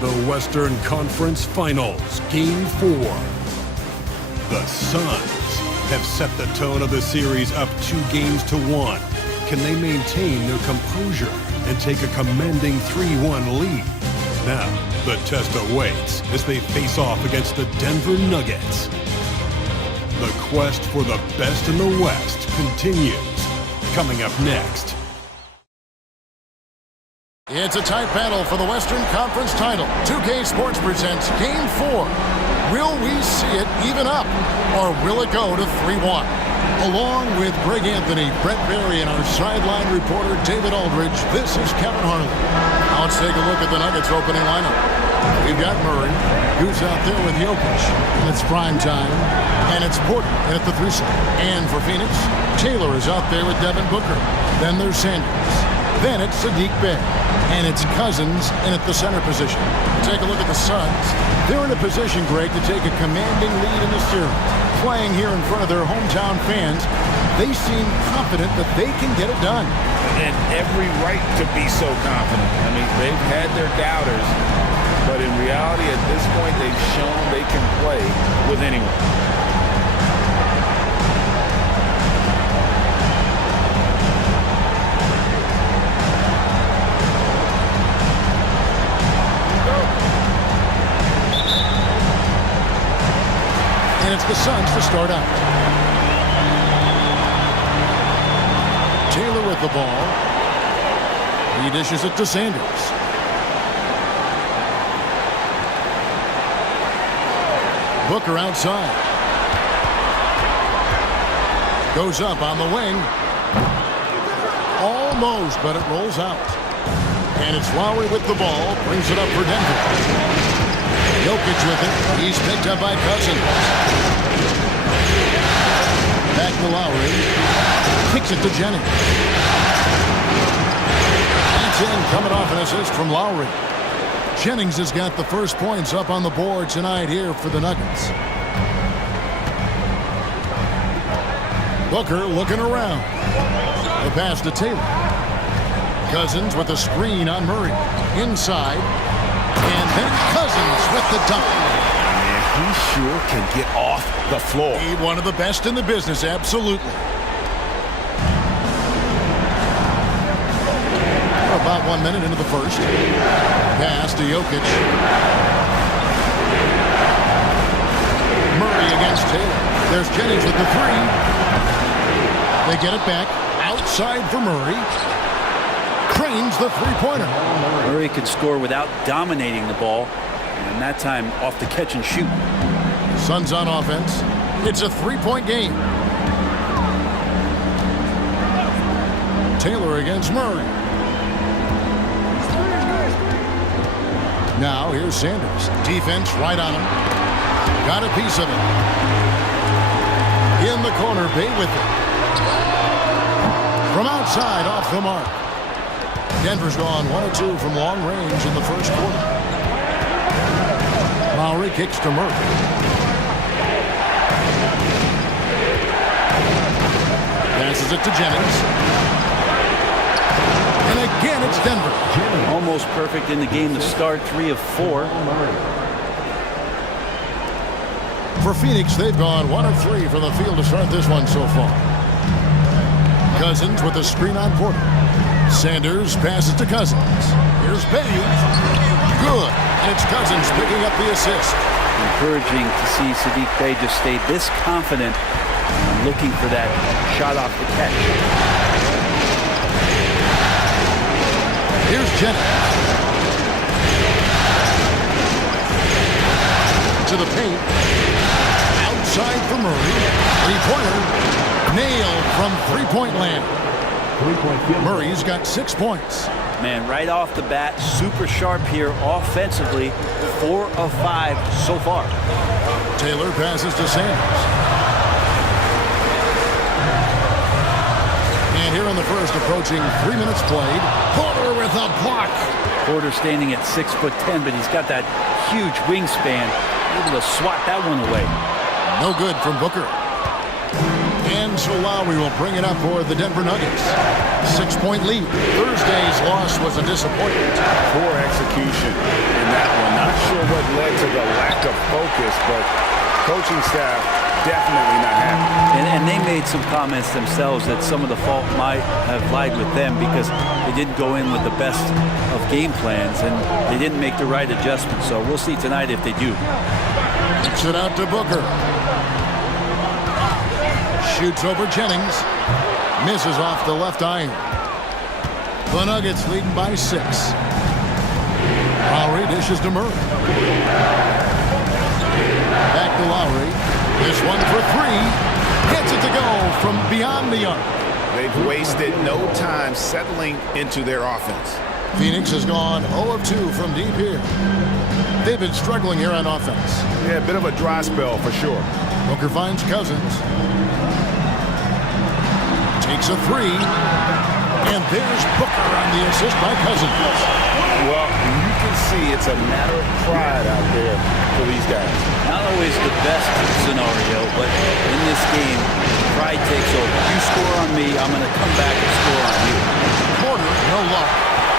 The Western Conference Finals, Game 4. The Suns have set the tone of the series up 2-1. Can they maintain their composure and take a commanding 3-1 lead? Now, the test awaits as they face off against the Denver Nuggets. The quest for the best in the West continues. Coming up next. It's a tight battle for the Western Conference title. 2K Sports presents Game 4. Will we see it even up, or will it go to 3-1? Along with Greg Anthony, Brett Berry, and our sideline reporter David Aldridge, this is Kevin Harlan. Now let's take a look at the Nuggets opening lineup. We've got Murray, who's out there with Jokic. It's prime time, and it's Porter in at the 3 slot. And for Phoenix, Taylor is out there with Devin Booker. Then there's Sanders. Then it's Saddiq Bey. And it's Cousins in at the center position. Take a look at the Suns. They're in a position, Greg, to take a commanding lead in the series. Playing here in front of their hometown fans, they seem confident that they can get it done. And every right to be so confident. I mean, they've had their doubters, but in reality, at this point, they've shown they can play with anyone. And it's the Suns to start out. Taylor with the ball. He dishes it to Sanders. Booker outside. Goes up on the wing. Almost, but it rolls out. And it's Lowry with the ball. Brings it up for Denver. Jokic with it. He's picked up by Cousins. Back to Lowry. Kicks it to Jennings. That's in, coming off an assist from Lowry. Jennings has got the first points up on the board tonight here for the Nuggets. Booker looking around. The pass to Taylor. Cousins with a screen on Murray. Inside. And then Cousins with the dunk. And he sure can get off the floor. He's one of the best in the business, absolutely. About 1 minute into the first. Pass to Jokic. Murray against Taylor. There's Jennings with the 3. They get it back. Outside for Murray. Cranes the three-pointer. Murray could score without dominating the ball, and that time off the catch and shoot. Suns on offense. It's a 3-point game. Taylor against Murray. Now here's Sanders. Defense right on him. Got a piece of it. In the corner, Bey with it. From outside, off the mark. Denver's gone 1 of 2 from long range in the first quarter. Lowry kicks to Murray. Passes it to Jennings. And again, it's Denver. Almost perfect in the game to start, 3 of 4. For Phoenix, they've gone 1 of 3 from the field to start this one so far. Cousins with a screen on Porter. Sanders passes to Cousins. Here's Bey. Good. And it's Cousins picking up the assist. Encouraging to see Saddiq Bey just stay this confident and looking for that shot off the catch. Here's Jennings. To the paint. Outside for Murray. Three-pointer. Nailed from three-point land. Murray's got 6 points. Man, right off the bat, super sharp here offensively. 4 of 5 so far. Taylor passes to Sanders. And here in the first, approaching 3 minutes played. Porter with a block. Porter standing at 6'10", but he's got that huge wingspan. Able to swat that one away. No good from Booker. And And so Lowry will bring it up for the Denver Nuggets. 6-point lead. Thursday's loss was a disappointment. Poor execution in that one. Not sure what led to the lack of focus, but coaching staff definitely not happy. And they made some comments themselves that some of the fault might have lied with them because they didn't go in with the best of game plans and they didn't make the right adjustments. So we'll see tonight if they do. Kicks it out to Booker. Shoots over Jennings. Misses off the left iron. The Nuggets leading by 6. Lowry dishes to Murray. Back to Lowry. This one for 3. Gets it to go from beyond the arc. They've wasted no time settling into their offense. Phoenix has gone 0 of 2 from deep here. They've been struggling here on offense. Yeah, a bit of a dry spell for sure. Booker finds Cousins. Takes a 3. And there's Booker on the assist by Cousins. Well, you can see it's a matter of pride out there for these guys. Not always the best scenario, but in this game, pride takes over. You score on me, I'm going to come back and score on you. Porter, no luck.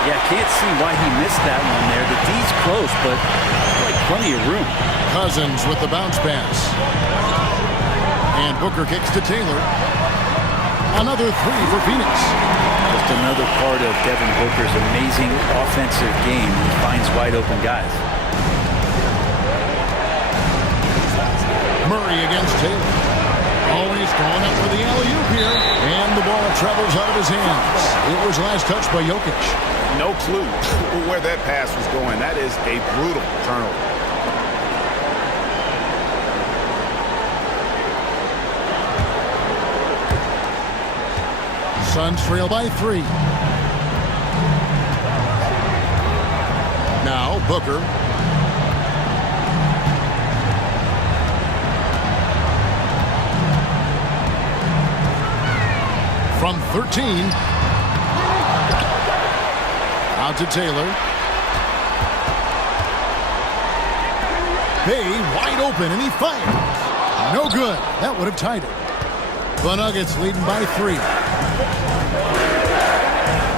Yeah, can't see why he missed that one there. The D's close, but like plenty of room. Cousins with the bounce pass. And Booker kicks to Taylor. Another 3 for Phoenix. Just another part of Devin Booker's amazing offensive game. He finds wide open guys. Murray against Taylor. Always going up for the alley-oop here. And the ball travels out of his hands. It was last touched by Jokic. No clue where that pass was going. That is a brutal turnover. Suns trail by 3. Now Booker. From 13. Out to Taylor. Bay wide open and he fires. No good. That would have tied it. The Nuggets leading by 3.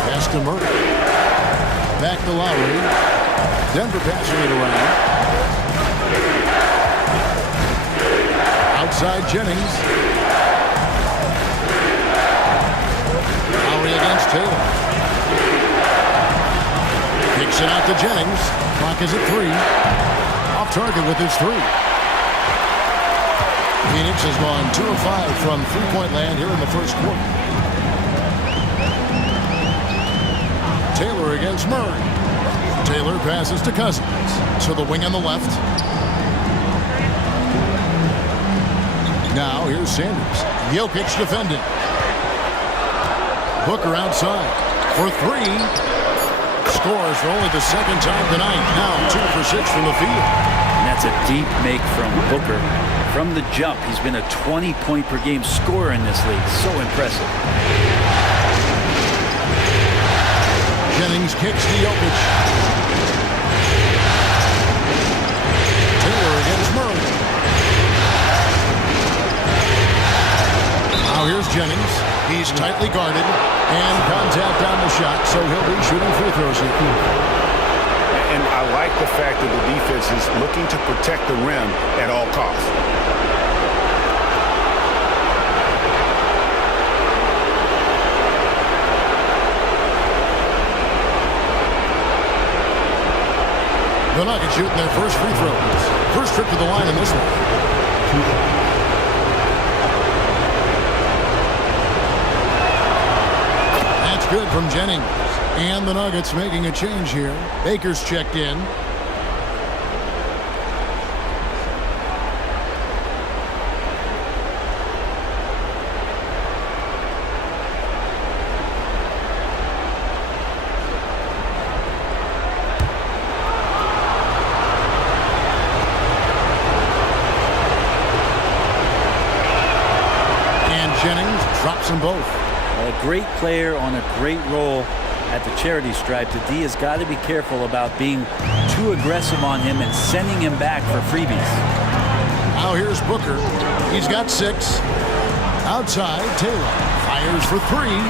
Pass to Murray. Back to Lowry. Denver passing it around. Outside Jennings. Lowry against Taylor. Kicks it out to Jennings. Clock is at 3. Off target with his 3. Phoenix has gone 2 of 5 from three-point land here in the first quarter. Taylor against Murray. Taylor passes to Cousins. To the wing on the left. Now here's Sanders. Jokic defending. Booker outside for 3. Scores for only the second time tonight. Now 2 for 6 from the field. And that's a deep make from Booker. From the jump, he's been a 20-point per game scorer in this league. So impressive. Jennings kicks to Jokic. Taylor against Murray. Now here's Jennings. He's tightly guarded. And contact on the shot, so he'll be shooting free throws here. And I like the fact that the defense is looking to protect the rim at all costs. The Nuggets shooting their first free throws. First trip to the line in this one. That's good from Jennings. And the Nuggets making a change here. Baker's checked in. Jennings drops them both. A great player on a great role at the charity stripe. The D has got to be careful about being too aggressive on him and sending him back for freebies. Now here's Booker. He's got 6. Outside, Taylor fires for three.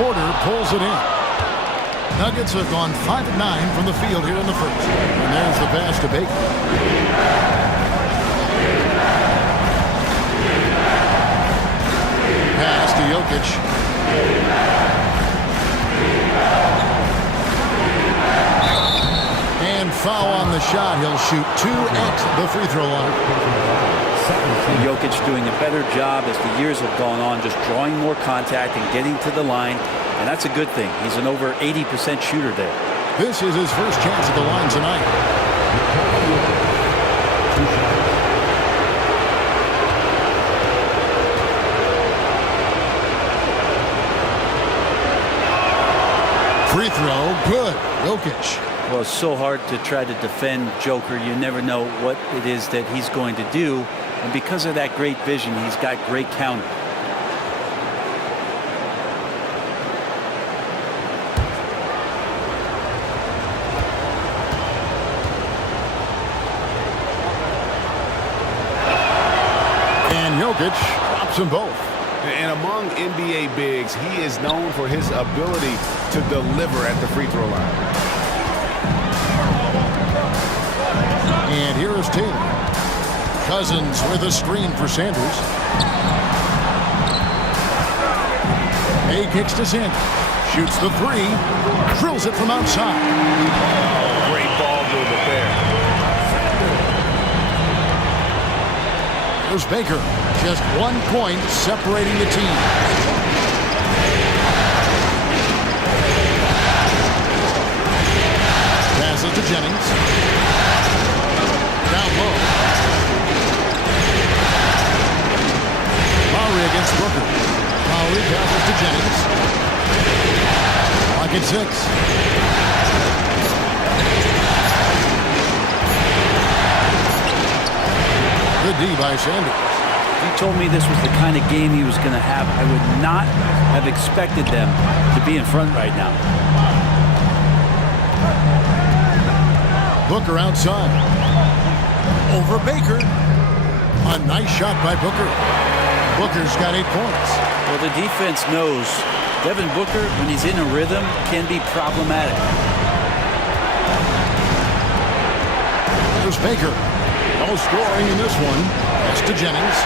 Porter pulls it in. Nuggets have gone 5 of 9 from the field here in the first. And there's the pass to Baker. Pass to Jokic. And foul on the shot. He'll shoot 2 at the free throw line. Jokic doing a better job as the years have gone on, just drawing more contact and getting to the line. And that's a good thing. He's an over 80% shooter there. This is his first chance at the line tonight. Free throw, good. Jokic. Well, it's so hard to try to defend Joker. You never know what it is that he's going to do. And because of that great vision, he's got great counter. And Jokic drops them both. And among NBA bigs, he is known for his ability to deliver at the free throw line. And here is Taylor. Cousins with a screen for Sanders. A kicks to Sanders. Shoots the three. Drills it from outside. Oh, great ball movement there. Here's Baker. Just 1 point separating the team. Passes to Jennings. Down low. Lowry against Booker. Lowry passes to Jennings. Lock at 6. Good D by Sanders. If you told me this was the kind of game he was going to have, I would not have expected them to be in front right now. Booker outside. Over Baker. A nice shot by Booker. Booker's got 8 points. Well, the defense knows Devin Booker, when he's in a rhythm, can be problematic. There's Baker. No scoring in this one. Pass to Jennings.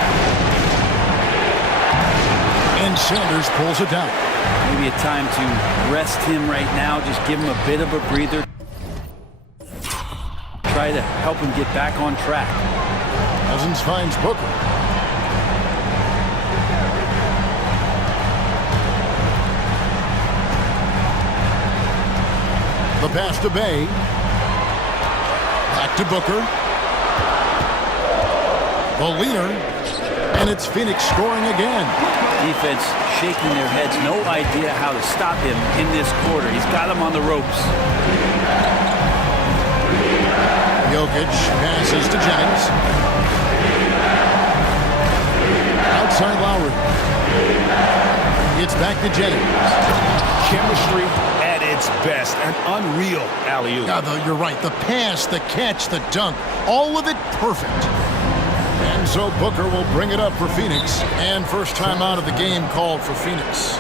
And Sanders pulls it down. Maybe a time to rest him right now. Just give him a bit of a breather. Try to help him get back on track. Cousins finds Booker. The pass to Bay. Back to Booker. The leader. And it's Phoenix scoring again. Defense shaking their heads. No idea how to stop him in this quarter. He's got him on the ropes. Jokic passes to Jennings. Outside Lowry. It's back to Jennings. Chemistry at its best. An unreal alley-oop. Yeah, you're right. The pass, the catch, the dunk. All of it perfect. And so Booker will bring it up for Phoenix. And first time out of the game called for Phoenix.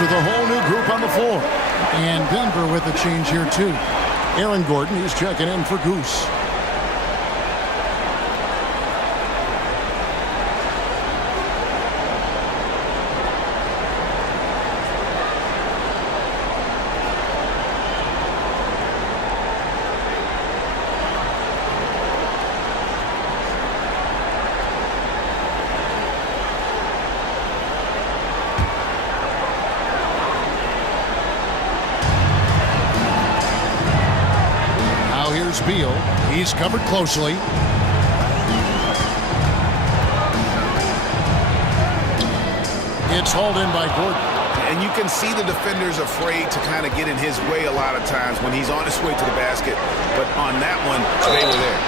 with a whole new group on the floor. And Denver with a change here, too. Aaron Gordon is checking in for Goose. Beal. He's covered closely. It's hauled in by Gordon. And you can see the defender's afraid to kind of get in his way a lot of times when he's on his way to the basket. But on that one, they were there.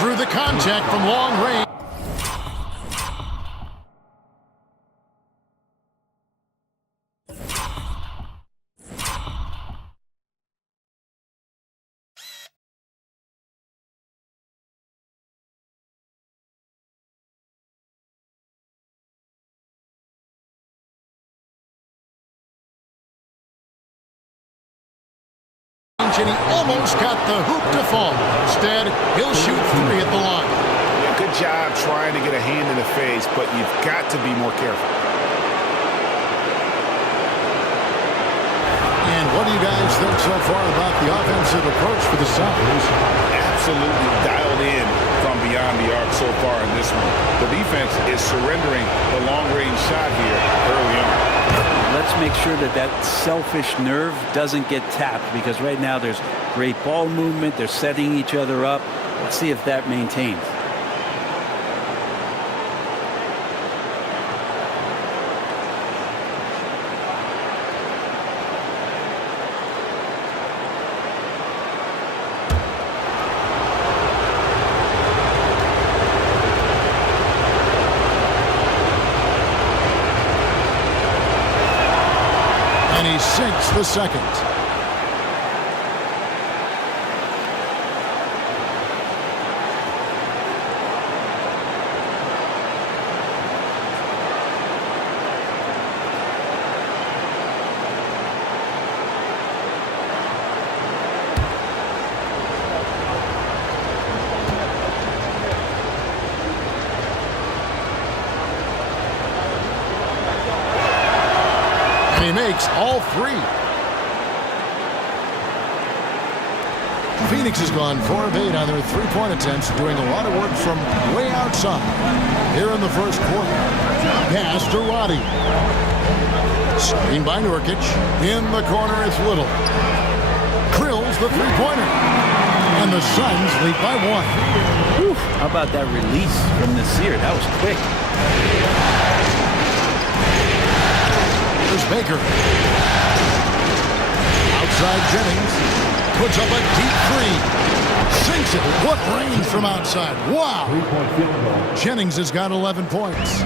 Through the contact from long range. And he almost got the hoop to fall. Instead, he'll shoot 3 at the line. Yeah, good job trying to get a hand in the face, but you've got to be more careful. And what do you guys think so far about the offensive approach for the Sounders? Absolutely dialed in from beyond the arc so far in this one. The defense is surrendering the long-range shot here early on. Let's make sure that that selfish nerve doesn't get tapped, because right now there's great ball movement. They're setting each other up. Let's see if that maintains. Sinks the second. And he makes all 3. Phoenix has gone 4 of 8 on their 3-point attempts, doing a lot of work from way outside. Here in the first quarter, pass to Roddy. Screen by Nurkic. In the corner, it's Little. Drills the 3-pointer. And the Suns lead by 1. Whew. How about that release from Nasir? That was quick. There's Baker. Outside Jennings. Puts up a deep 3. Sinks it. What range from outside. Wow. Jennings has got 11 points.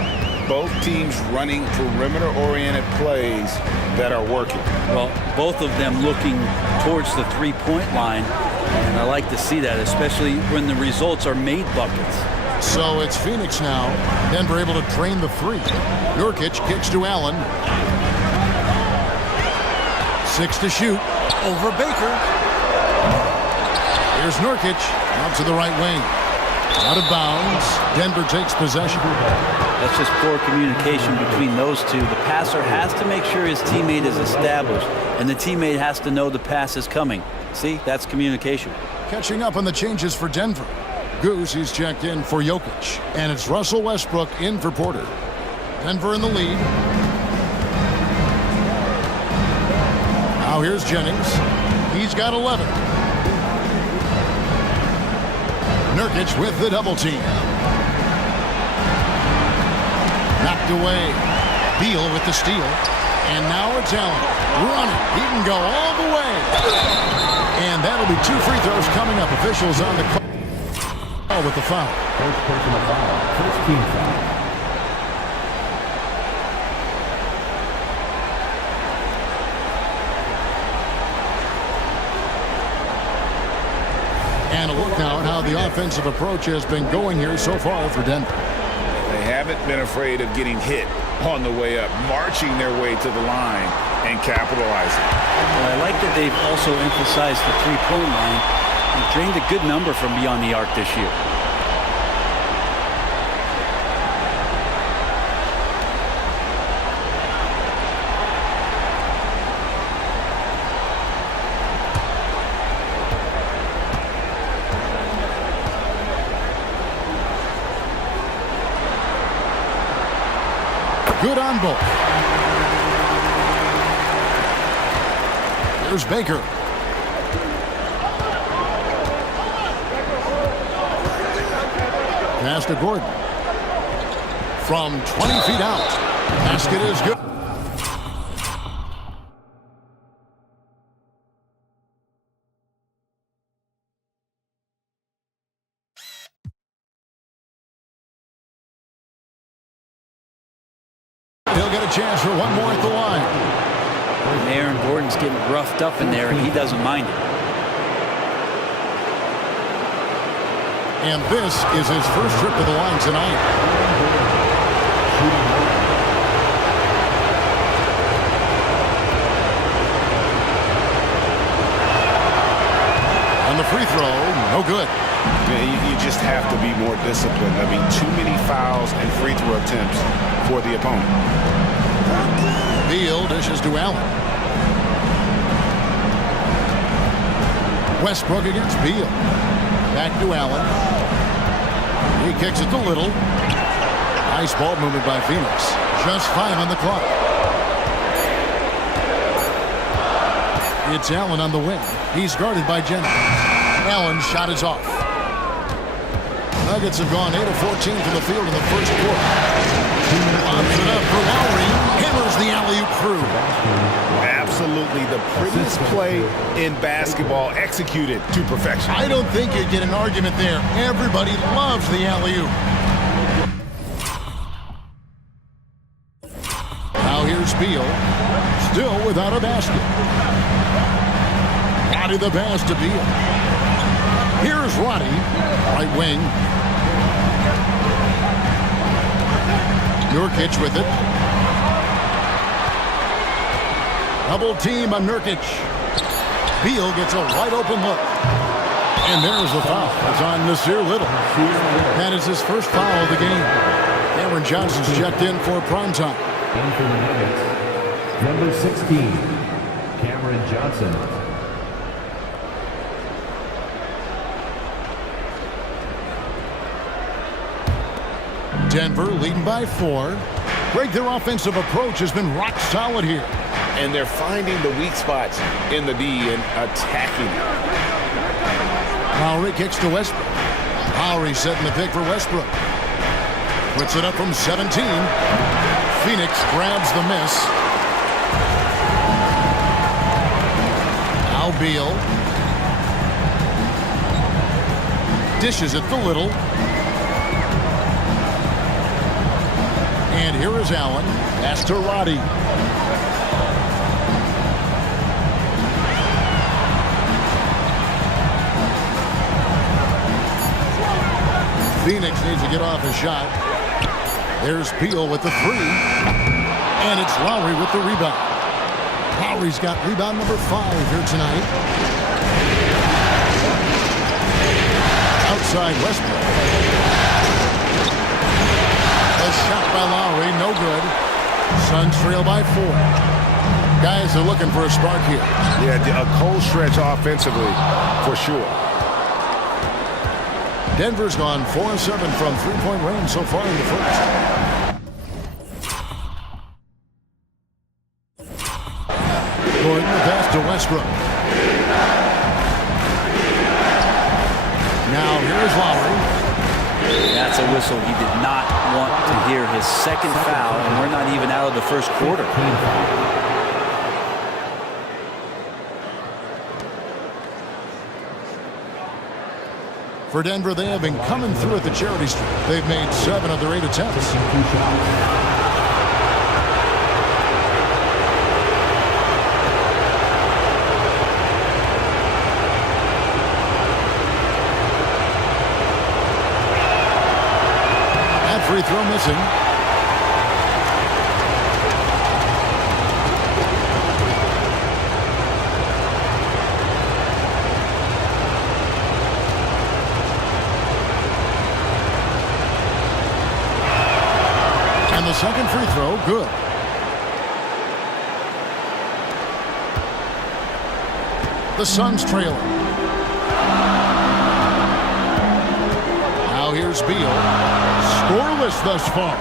Both teams running perimeter-oriented plays that are working. Well, both of them looking towards the 3-point line. And I like to see that, especially when the results are made buckets. So it's Phoenix now. Denver able to drain the 3. Nurkic kicks to Allen. 6 to shoot. Over Baker. Here's Nurkic out to the right wing. Out of bounds. Denver takes possession. That's just poor communication between those two. The passer has to make sure his teammate is established, and the teammate has to know the pass is coming. See, that's communication. Catching up on the changes for Denver. Goose, he's checked in for Jokic. And it's Russell Westbrook in for Porter. Denver in the lead. Now here's Jennings. He's got 11. Nurkic with the double team. Knocked away. Beal with the steal. And now it's Allen. Running. He can go all the way. And that'll be 2 free throws coming up. Officials on the call with the foul. First personal foul. First team foul. And a look now at how the offensive approach has been going here so far for Denver. They haven't been afraid of getting hit on the way up, marching their way to the line and capitalizing. Well, I like that they've also emphasized the three-point line and drained a good number from beyond the arc this year. Good on both. Here's Baker. Pass to Gordon. From 20 feet out. Basket is good. He'll get a chance for one more at the line. And Aaron Gordon's getting roughed up in there, and he doesn't mind it. And this is his first trip to the line tonight. On the free throw, no good. Yeah, you just have to be more disciplined. I mean, too many fouls and free throw attempts for the opponent. Beal dishes to Allen. Westbrook against Beal. Back to Allen. He kicks it to Little. Nice ball movement by Phoenix. Just 5 on the clock. It's Allen on the wing. He's guarded by Jennings. Allen's shot is off. Nuggets have gone 8 of 14 from the field in the first quarter. Lobs it up for Lowry. Hammers the alley-oop through. Absolutely the prettiest play in basketball, executed to perfection. I don't think you'd get an argument there. Everybody loves the alley-oop. Now here's Beal. Still without a basket. Roddy the pass to Beal. Here's Roddy. Right wing. Nurkic with it. Double team on Nurkic. Beal gets a wide open look. And there's the foul. It's on Nasir Little. That is his first foul of the game. Cameron Johnson's checked in for prime time. In for the Nuggets, number 16, Cameron Johnson. Denver leading by 4. Greg, their offensive approach has been rock solid here. And they're finding the weak spots in the D and attacking it. Lowry kicks to Westbrook. Lowry setting the pick for Westbrook. Puts it up from 17. Phoenix grabs the miss. Now Beal. Dishes it to Little. And here is Allen. Pass to Roddy. Phoenix needs to get off a shot. There's Beal with the 3. And it's Lowry with the rebound. Lowry's got rebound number 5 here tonight. Outside Westbrook. A shot by Lowry, no good. Suns trail by 4. Guys are looking for a spark here. Yeah, a cold stretch offensively, for sure. Denver's gone 4-7 from three-point range so far in the first. Gordon, the pass to Westbrook. Now here's Lowry. That's a whistle. He did not want to hear his second foul, and we're not even out of the first quarter. For Denver, they have been coming through at the charity stripe. They've made 7 of their 8 attempts. That free throw missing. And the second free throw, good. The Suns trailing. Now here's Beal. Scoreless thus far.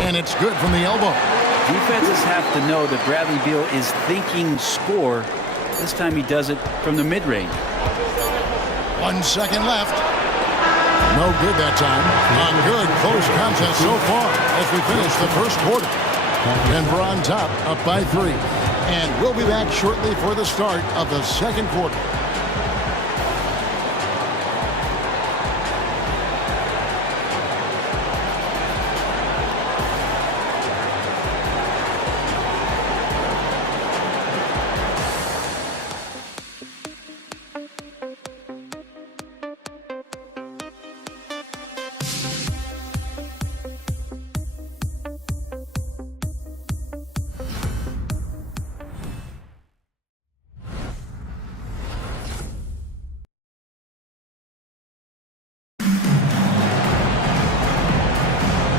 And it's good from the elbow. Defenses have to know that Bradley Beal is thinking score. This time he does it from the mid-range. 1 second left. No good that time. A good close contest so far as we finish the first quarter. Denver on top, up by 3. And we'll be back shortly for the start of the second quarter.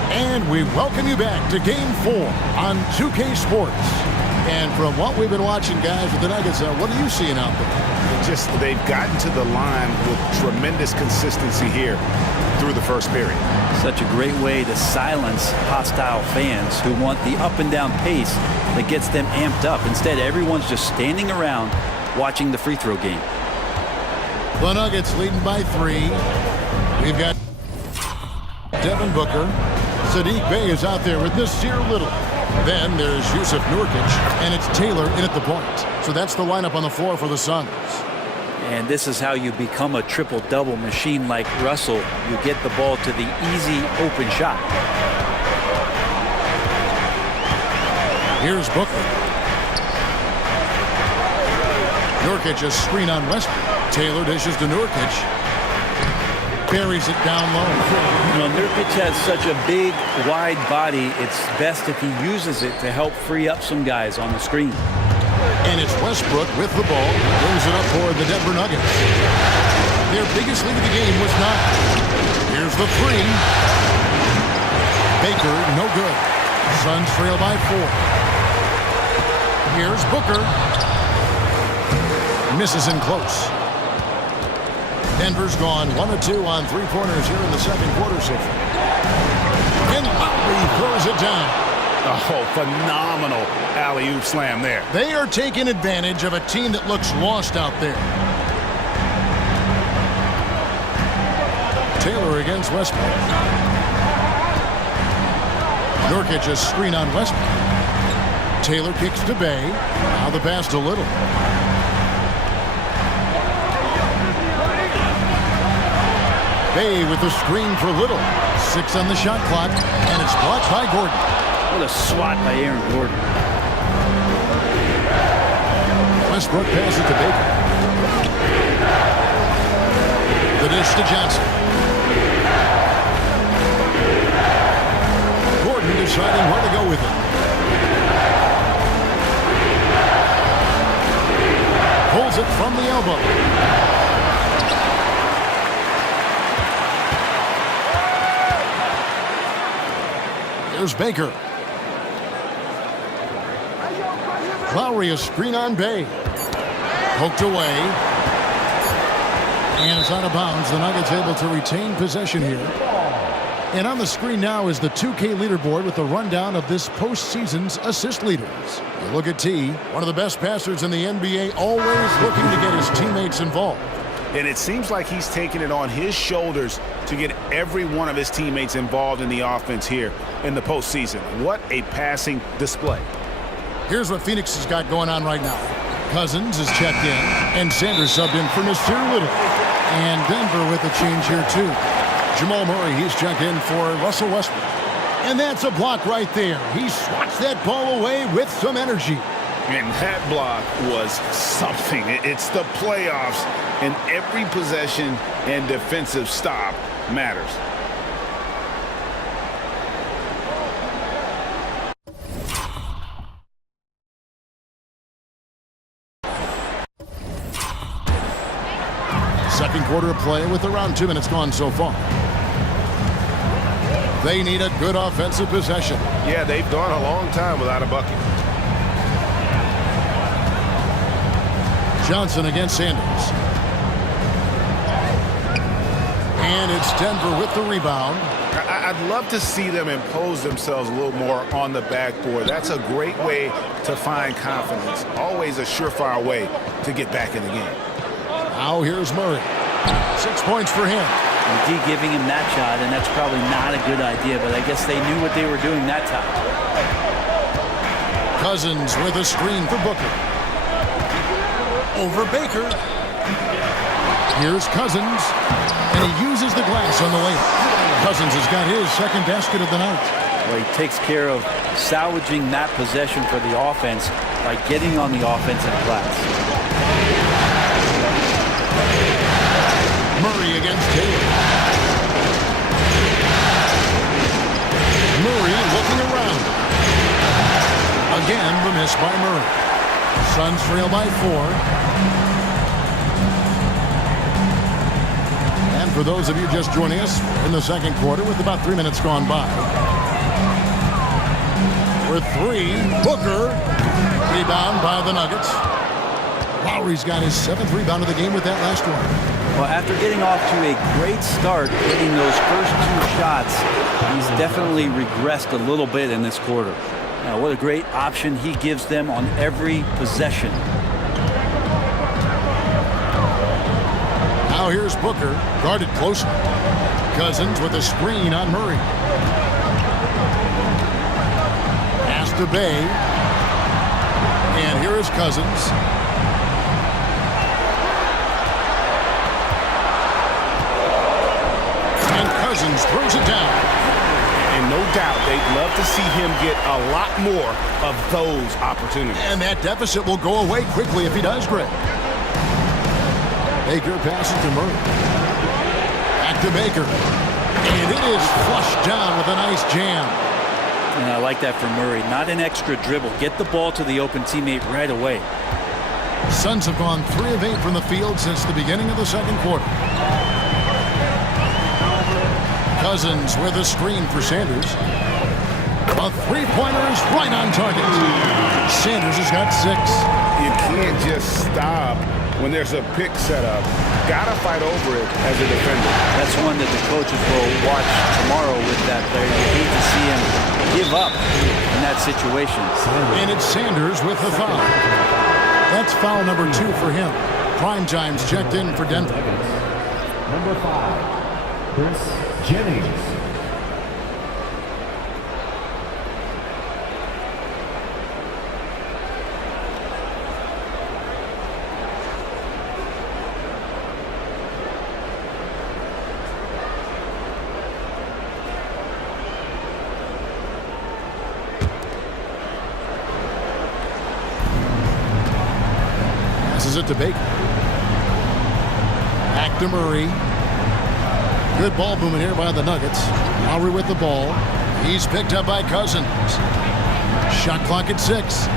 And we welcome you back to Game 4 on 2K Sports. And from what we've been watching, guys, with the Nuggets, what are you seeing out there? They've gotten to the line with tremendous consistency here through the first period. Such a great way to silence hostile fans who want the up and down pace that gets them amped up. Instead, everyone's just standing around watching the free throw game. The Nuggets leading by 3. We've got Devin Booker. Saddiq Bey is out there with Nasir Little. Then there's Yusuf Nurkic, and it's Taylor in at the point. So that's the lineup on the floor for the Suns. And this is how you become a triple-double machine like Russell. You get the ball to the easy open shot. Here's Booker. Nurkic a screen on Westbrook. Taylor dishes to Nurkic. Buries it down low. You know, Nurkic has such a big, wide body. It's best if he uses it to help free up some guys on the screen. And it's Westbrook with the ball. Brings it up for the Denver Nuggets. Their biggest lead of the game was 9. Here's the 3. Baker, no good. Suns trail by 4. Here's Booker. Misses in close. Denver's gone 1 of 2 on 3-pointers here in the second quarter so far. And Lowry throws it down. Oh, phenomenal alley-oop slam there. They are taking advantage of a team that looks lost out there. Taylor against Westbrook. Nurkic a screen on Westbrook. Taylor kicks to Bey. Now the pass to Little. Bey with the screen for Little. 6 on the shot clock, and it's blocked by Gordon. What a swat by Aaron Gordon. Westbrook passes to Baker. The dish to Johnson. Gordon deciding where to go with it. Pulls it from the elbow. There's Baker. Lowry a screen on Bey. Poked away. And it's out of bounds. The Nuggets able to retain possession here. And on the screen now is the 2K leaderboard with the rundown of this postseason's assist leaders. You look at T, one of the best passers in the NBA, always looking to get his teammates involved. And it seems like he's taking it on his shoulders to get every one of his teammates involved in the offense here in the postseason. What a passing display. Here's what Phoenix has got going on right now. Cousins is checked in, and Sanders subbed in for Nasir Little. And Denver with a change here, too. Jamal Murray, he's checked in for Russell Westbrook. And that's a block right there. He swats that ball away with some energy. And that block was something. It's the playoffs, and every possession and defensive stop matters. Second quarter of play with around 2 minutes gone so far. They need a good offensive possession. Yeah, they've gone a long time without a bucket. Johnson against Sanders. And it's Denver with the rebound. I'd love to see them impose themselves a little more on the backboard. That's a great way to find confidence. Always a surefire way to get back in the game. Now here's Murray. 6 points for him. D giving him that shot, and that's probably not a good idea, but I guess they knew what they were doing that time. Cousins with a screen for Booker. Over Baker. Here's Cousins, and he uses the glass on the layup. Cousins has got his second basket of the night. Well, he takes care of salvaging that possession for the offense by getting on the offensive glass. Murray against Taylor. Murray looking around. Again, the miss by Murray. Suns trail by 4. And for those of you just joining us in the second quarter with about 3 minutes gone by. For 3, Booker. Rebound by the Nuggets. Lowry's got his 7th rebound of the game with that last one. Well, after getting off to a great start, hitting those first 2 shots, he's definitely regressed a little bit in this quarter. Now, what a great option he gives them on every possession. Now here's Booker, guarded closely. Cousins with a screen on Murray. Pass to Bay. And here is Cousins. And Cousins throws it down. And no doubt they'd love to see him get a lot more of those opportunities. And that deficit will go away quickly if he does, Greg. Baker passes to Murray. Back to Baker. And it is flushed down with a nice jam. And I like that for Murray. Not an extra dribble. Get the ball to the open teammate right away. Suns have gone 3 of 8 from the field since the beginning of the second quarter. Cousins with a screen for Sanders. A three-pointer is right on target. Sanders has got 6. You can't just stop when there's a pick set up. Gotta fight over it as a defender. That's one that the coaches will watch tomorrow with that player. You hate to see him give up in that situation. And it's Sanders with the foul. That's foul number 2 for him. Prime time's checked in for Denver. Number 5, Chris Jennings. Passes it to Baker. Back to Murray. Good ball movement here by the Nuggets. Lowry with the ball. He's picked up by Cousins. Shot clock at 6.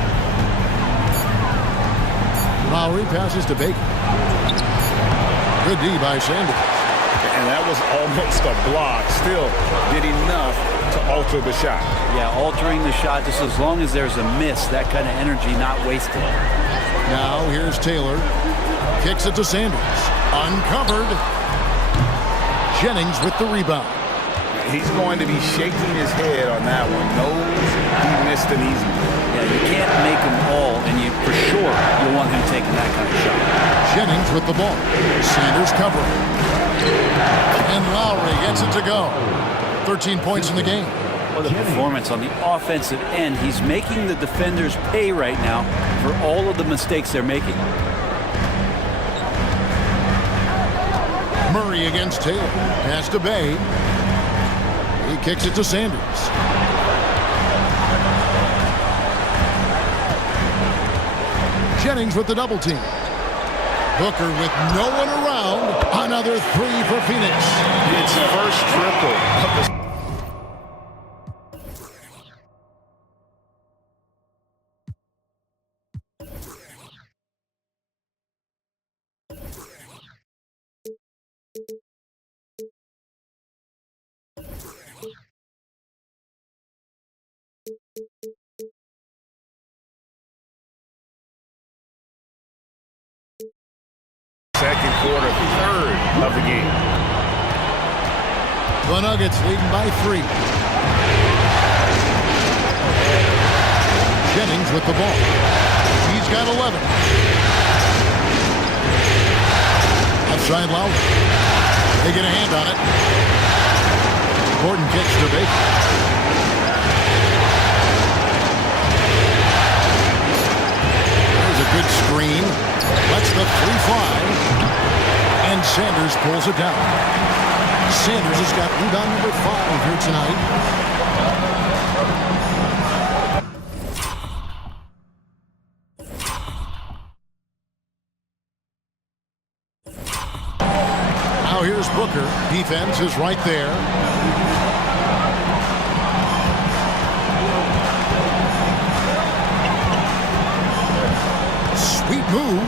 Lowry passes to Baker. Good D by Sanders. And that was almost a block. Still did enough to alter the shot. Yeah, altering the shot just as long as there's a miss. That kind of energy not wasted. Now here's Taylor. Kicks it to Sanders. Uncovered. Jennings with the rebound. He's going to be shaking his head on that one. Knows he missed an easy one. Yeah, you can't make them all, and you for sure you want him taking that kind of shot. Jennings with the ball. Sanders covering. And Lowry gets it to go. 13 points in the game. What a performance on the offensive end. He's making the defenders pay right now for all of the mistakes they're making. Murray against Taylor. Pass to Bay. He kicks it to Sanders. Jennings with the double team. Booker with no one around. Another 3 for Phoenix. It's first triple of the Second quarter, third of the game. The Nuggets leading by 3. Jennings with the ball. He's got 11. Outside Lowry. They get a hand on it. Gordon kicks to Baker. There's a good screen. Lets the 3 fly. And Sanders pulls it down. Sanders has got rebound number 5 here tonight. Now here's Booker. Defense is right there. Sweet move.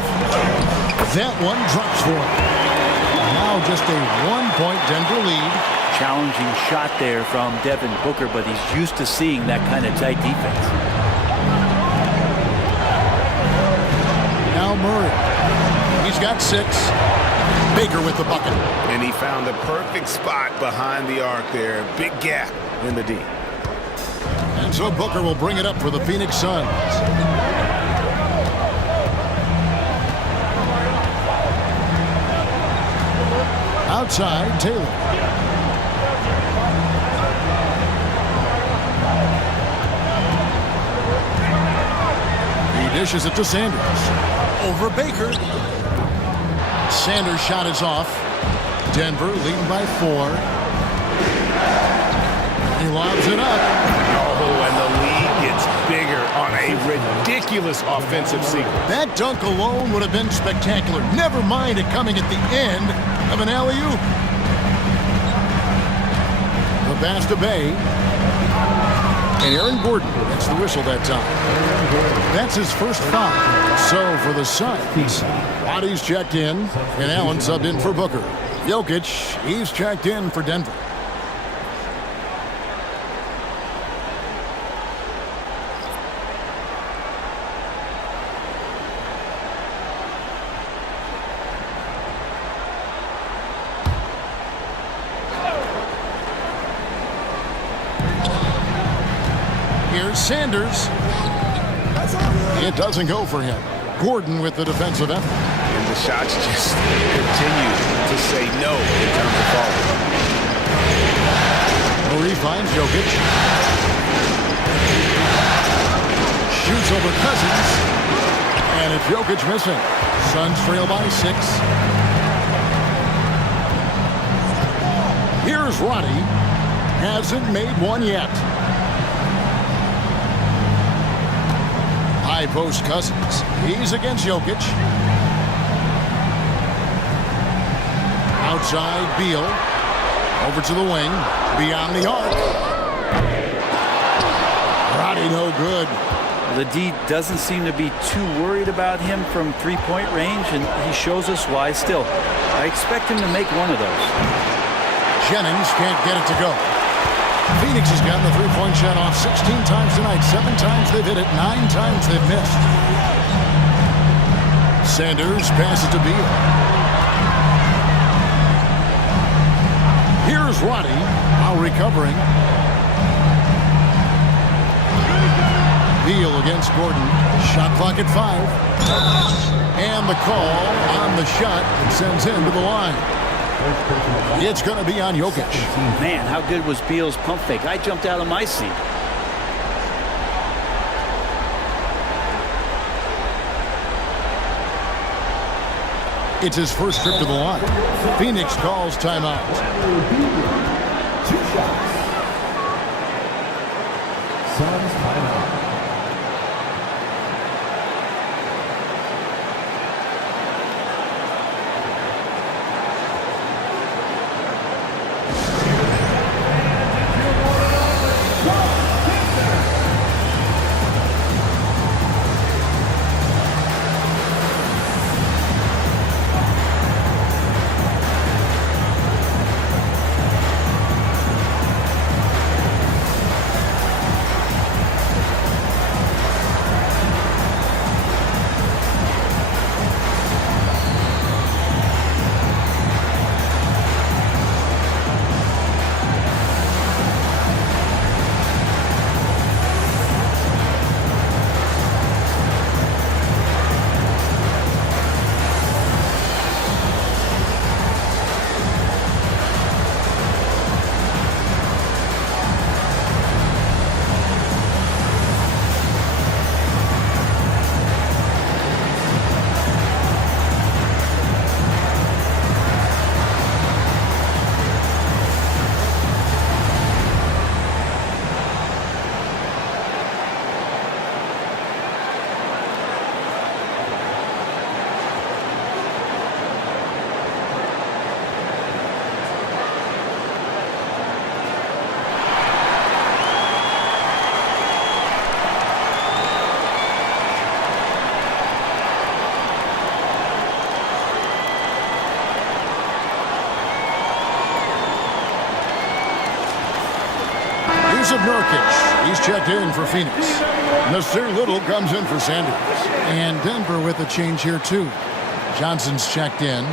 That one drops for him. Now just a 1-point Denver lead. Challenging shot there from Devin Booker, but he's used to seeing that kind of tight defense. Now Murray. He's got 6. Baker with the bucket. And he found the perfect spot behind the arc there. Big gap in the D. And so Booker will bring it up for the Phoenix Suns. Outside, Taylor. He dishes it to Sanders. Over Baker. Sanders' shot is off. Denver leading by 4. He lobs it up. Oh, and the lead gets bigger on a ridiculous offensive sequence. That dunk alone would have been spectacular. Never mind it coming at the end of an alley-oop. The pass to Bay. And Aaron Gordon gets the whistle that time. That's his first foul. So for the Suns, Roddy's checked in, and Allen subbed in for Booker. Jokic, he's checked in for Denver. Here's Sanders. It doesn't go for him. Gordon with the defensive effort. And the shots just continue to say no in terms of falling. Murray finds Jokic. Shoots over Cousins. And it's Jokic missing. Suns trail by 6. Here's Roddy. Hasn't made one yet. High post Cousins. He's against Jokic. Outside Beal. Over to the wing. Beyond the arc. Roddy no good. The D doesn't seem to be too worried about him from three-point range, and he shows us why still. I expect him to make one of those. Jennings can't get it to go. Phoenix has gotten the three-point shot off 16 times tonight. 7 times they've hit it. 9 times they've missed. Sanders passes to Beal. Here's Roddy, now recovering. Beal against Gordon. Shot clock at 5. And the call on the shot that sends him to the line. It's going to be on Jokic. Man, how good was Beal's pump fake? I jumped out of my seat. It's his first trip to the line. Phoenix calls timeout. 2 shots. Suns timeout. Nurkic. He's checked in for Phoenix. Nasir Little comes in for Sanders. And Denver with a change here, too. Johnson's checked in.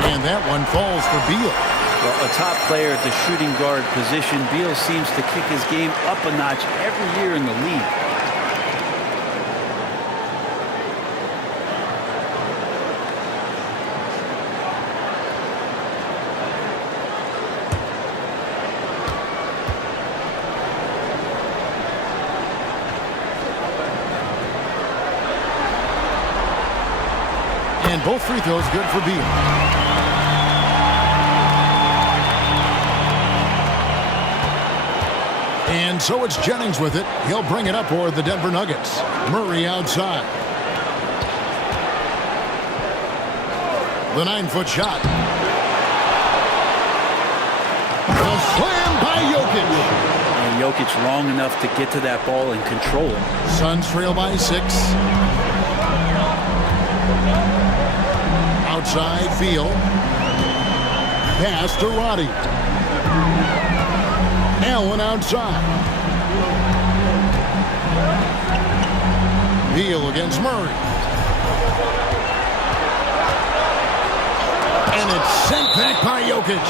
And that one falls for Beal. Well, a top player at the shooting guard position, Beal seems to kick his game up a notch every year in the league. And both free throws good for Beal. And so it's Jennings with it. He'll bring it up for the Denver Nuggets. Murray outside. The 9-foot shot. A slam by Jokic. And Jokic long enough to get to that ball and control it. Suns trail by 6. Outside Beal. Pass to Roddy. Allen outside. Beal against Murray. And it's sent back by Jokic.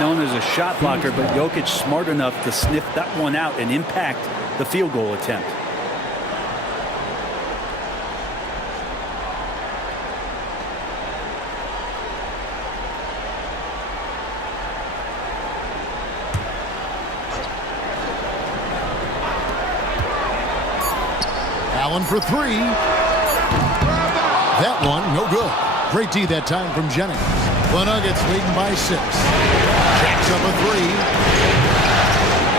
Known as a shot blocker, but Jokic smart enough to sniff that one out and impact the field goal attempt. Allen for 3. That one, no good. Great D that time from Jennings. The Nuggets leading by 6. Jacks up a 3.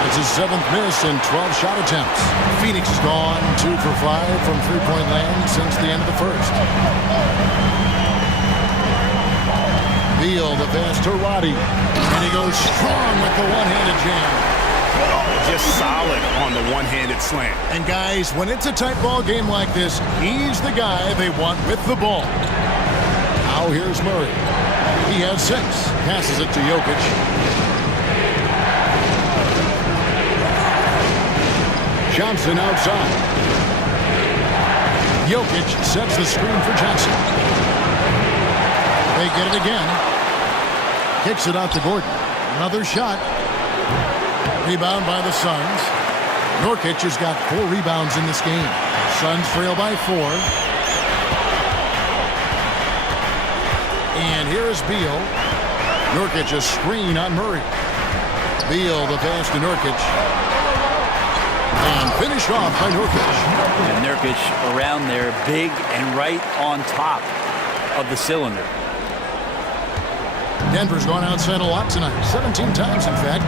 It's his 7th miss in 12 shot attempts. Phoenix has gone 2 for 5 from three-point land since the end of the first. Beal the pass to Roddy. And he goes strong with the one-handed jam. Just solid on the one-handed slam. And guys, when it's a tight ball game like this, he's the guy they want with the ball. Now here's Murray. He has 6. Passes it to Jokic. Johnson outside. Jokic sets the screen for Johnson. They get it again. Kicks it out to Gordon. Another shot. Rebound by the Suns. Nurkic has got 4 rebounds in this game. Suns trail by 4. And here is Beal. Nurkic a screen on Murray. Beal the pass to Nurkic. And finished off by Nurkic. And Nurkic around there, big and right on top of the cylinder. Denver's gone outside a lot tonight. 17 times, in fact.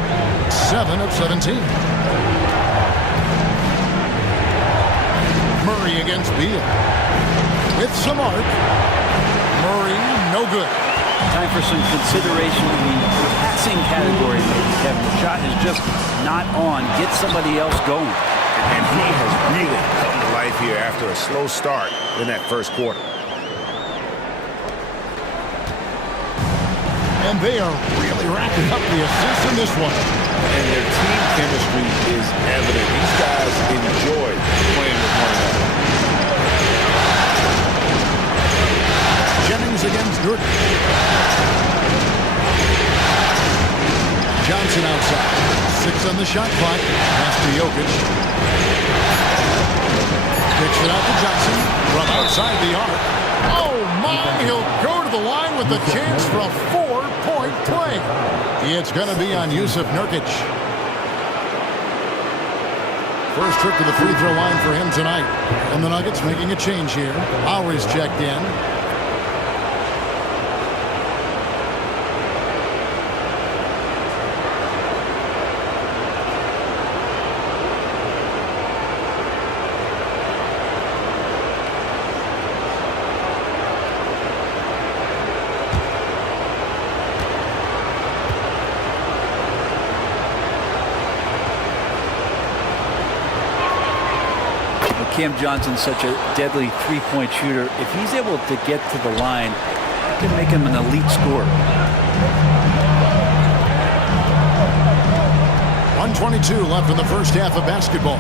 7 of 17. Murray against Beal. With some arc. Murray, no good. Time for some consideration in the passing category, maybe, Kevin. The shot is just not on. Get somebody else going. And he has really come to life here after a slow start in that first quarter. And they are really racking up the assists in this one. And their team chemistry is evident. These guys enjoy playing with one another. Jennings against Nurkic. Johnson outside. 6 on the shot clock. Pass to Jokic. Kicks it out to Johnson from outside the arc. Oh my, he'll go to the line with the chance for a 4-point play. It's going to be on Jusuf Nurkic. First trip to the free throw line for him tonight. And the Nuggets making a change here. Lowry's checked in. Cam Johnson's such a deadly three-point shooter. If he's able to get to the line, it can make him an elite scorer. 1:22 left in the first half of basketball.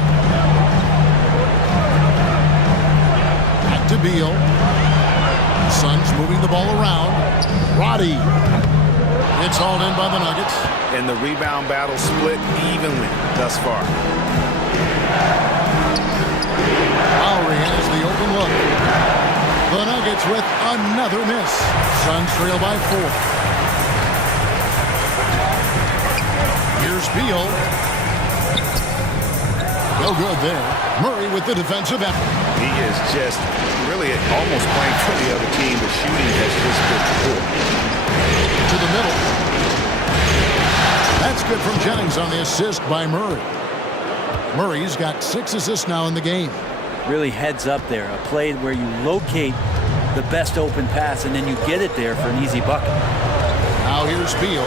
Back to Beal. Suns moving the ball around. Roddy. It's hauled in by the Nuggets. And the rebound battle split evenly thus far. Lowry has the open look. The Nuggets with another miss. Suns trail by 4. Here's Beal. No good there. Murray with the defensive effort. He is just really almost playing for the other team. The shooting has just been poor. To the middle. That's good from Jennings on the assist by Murray. Murray's got 6 assists now in the game. Really heads up there. A play where you locate the best open pass and then you get it there for an easy bucket. Now here's Beal.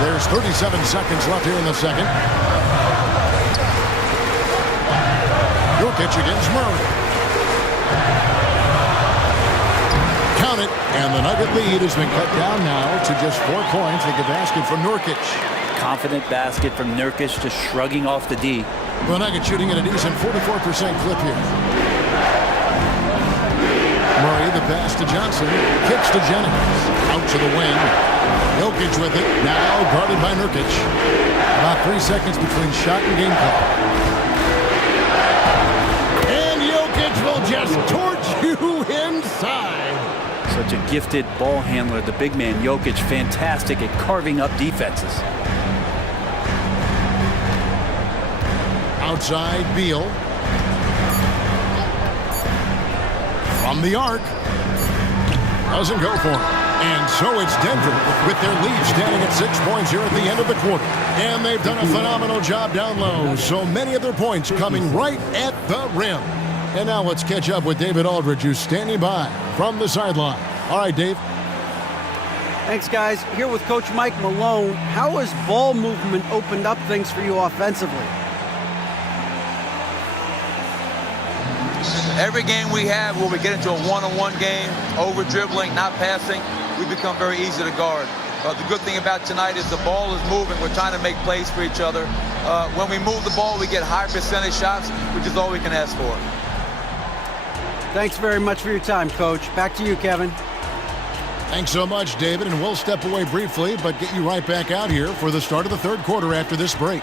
There's 37 seconds left here in the second. Jokic against Murray. Count it, and the Nugget lead has been cut down now to just 4 points with the basket from Nurkic. Confident basket from Nurkic, just shrugging off the D. The Nuggets shooting at a decent 44% clip here. Murray, the pass to Johnson, kicks to Jennings. Out to the wing. Jokic with it, now guarded by Nurkic. About 3 seconds between shot and game call. And Jokic will just torch you inside. Such a gifted ball handler, the big man Jokic, fantastic at carving up defenses. Outside Beal. From the arc. Doesn't go for him. And so it's Denver with their lead standing at 6 points here at the end of the quarter. And they've done a phenomenal job down low. So many of their points coming right at the rim. And now let's catch up with David Aldridge, who's standing by from the sideline. All right, Dave. Thanks, guys. Here with Coach Mike Malone. How has ball movement opened up things for you offensively? Every game we have where we get into a one-on-one game, over dribbling, not passing, we become very easy to guard. The good thing about tonight is the ball is moving. We're trying to make plays for each other. When we move the ball, we get high percentage shots, which is all we can ask for. Thanks very much for your time, Coach. Back to you, Kevin. Thanks so much, David. And we'll step away briefly, but get you right back out here for the start of the third quarter after this break.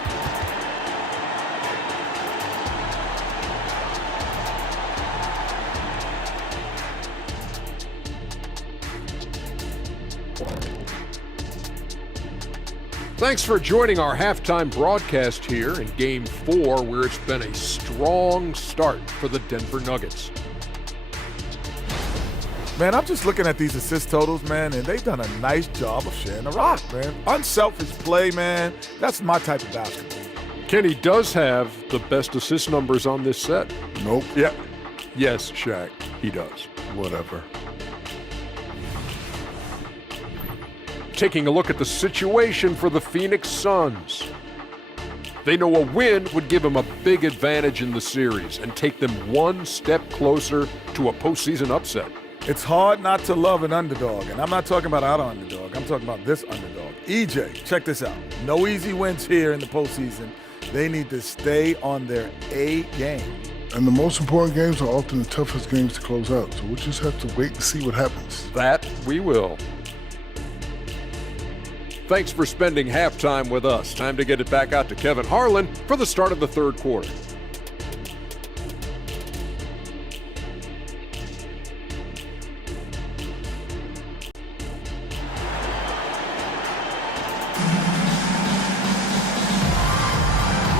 Thanks for joining our halftime broadcast here in Game 4, where it's been a strong start for the Denver Nuggets. Man, I'm just looking at these assist totals, man, and they've done a nice job of sharing the rock, man. Unselfish play, man. That's my type of basketball. Kenny does have the best assist numbers on this set. Nope. Yeah. Yes, Shaq, he does. Whatever. Taking a look at the situation for the Phoenix Suns. They know a win would give them a big advantage in the series and take them one step closer to a postseason upset. It's hard not to love an underdog, and I'm not talking about our underdog. I'm talking about this underdog. EJ, check this out. No easy wins here in the postseason. They need to stay on their A game. And the most important games are often the toughest games to close out, so we'll just have to wait and see what happens. That we will. Thanks for spending halftime with us. Time to get it back out to Kevin Harlan for the start of the third quarter.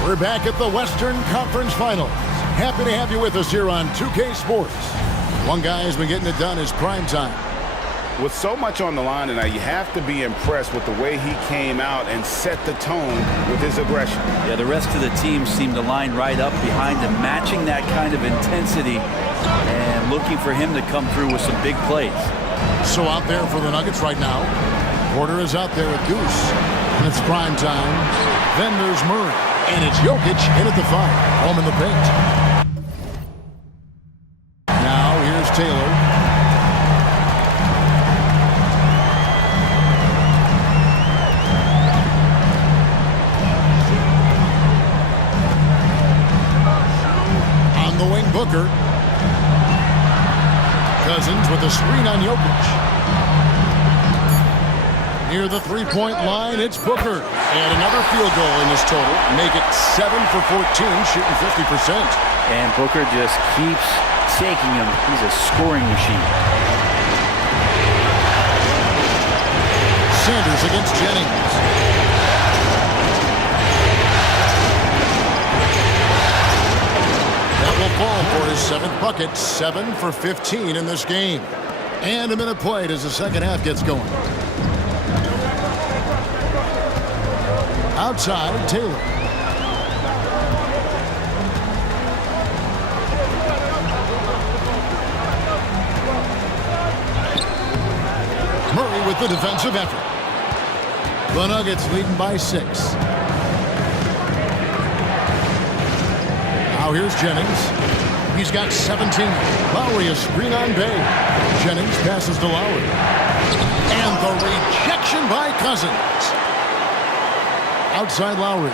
We're back at the Western Conference Finals. Happy to have you with us here on 2K Sports. One guy has been getting it done is primetime. With so much on the line tonight, you have to be impressed with the way he came out and set the tone with his aggression. Yeah, the rest of the team seemed to line right up behind him, matching that kind of intensity and looking for him to come through with some big plays. So out there for the Nuggets right now, Porter is out there with Goose, and it's prime time. Then there's Murray. And it's Jokic in at the 5. Home in the paint. Now here's Taylor. On the wing, Booker. Cousins with a screen on Jokic. Near the three-point line, it's Booker. And another field goal in this total. Make it 7 for 14, shooting 50%. And Booker just keeps taking him. He's a scoring machine. Sanders against Jennings. That will fall for his 7th bucket. 7 for 15 in this game. And a minute played as the second half gets going. Outside, Taylor. Murray with the defensive effort. The Nuggets leading by 6. Now here's Jennings. He's got 17. Lowry a screen on Bay. Jennings passes to Lowry. And the rejection by Cousins. Outside Lowry.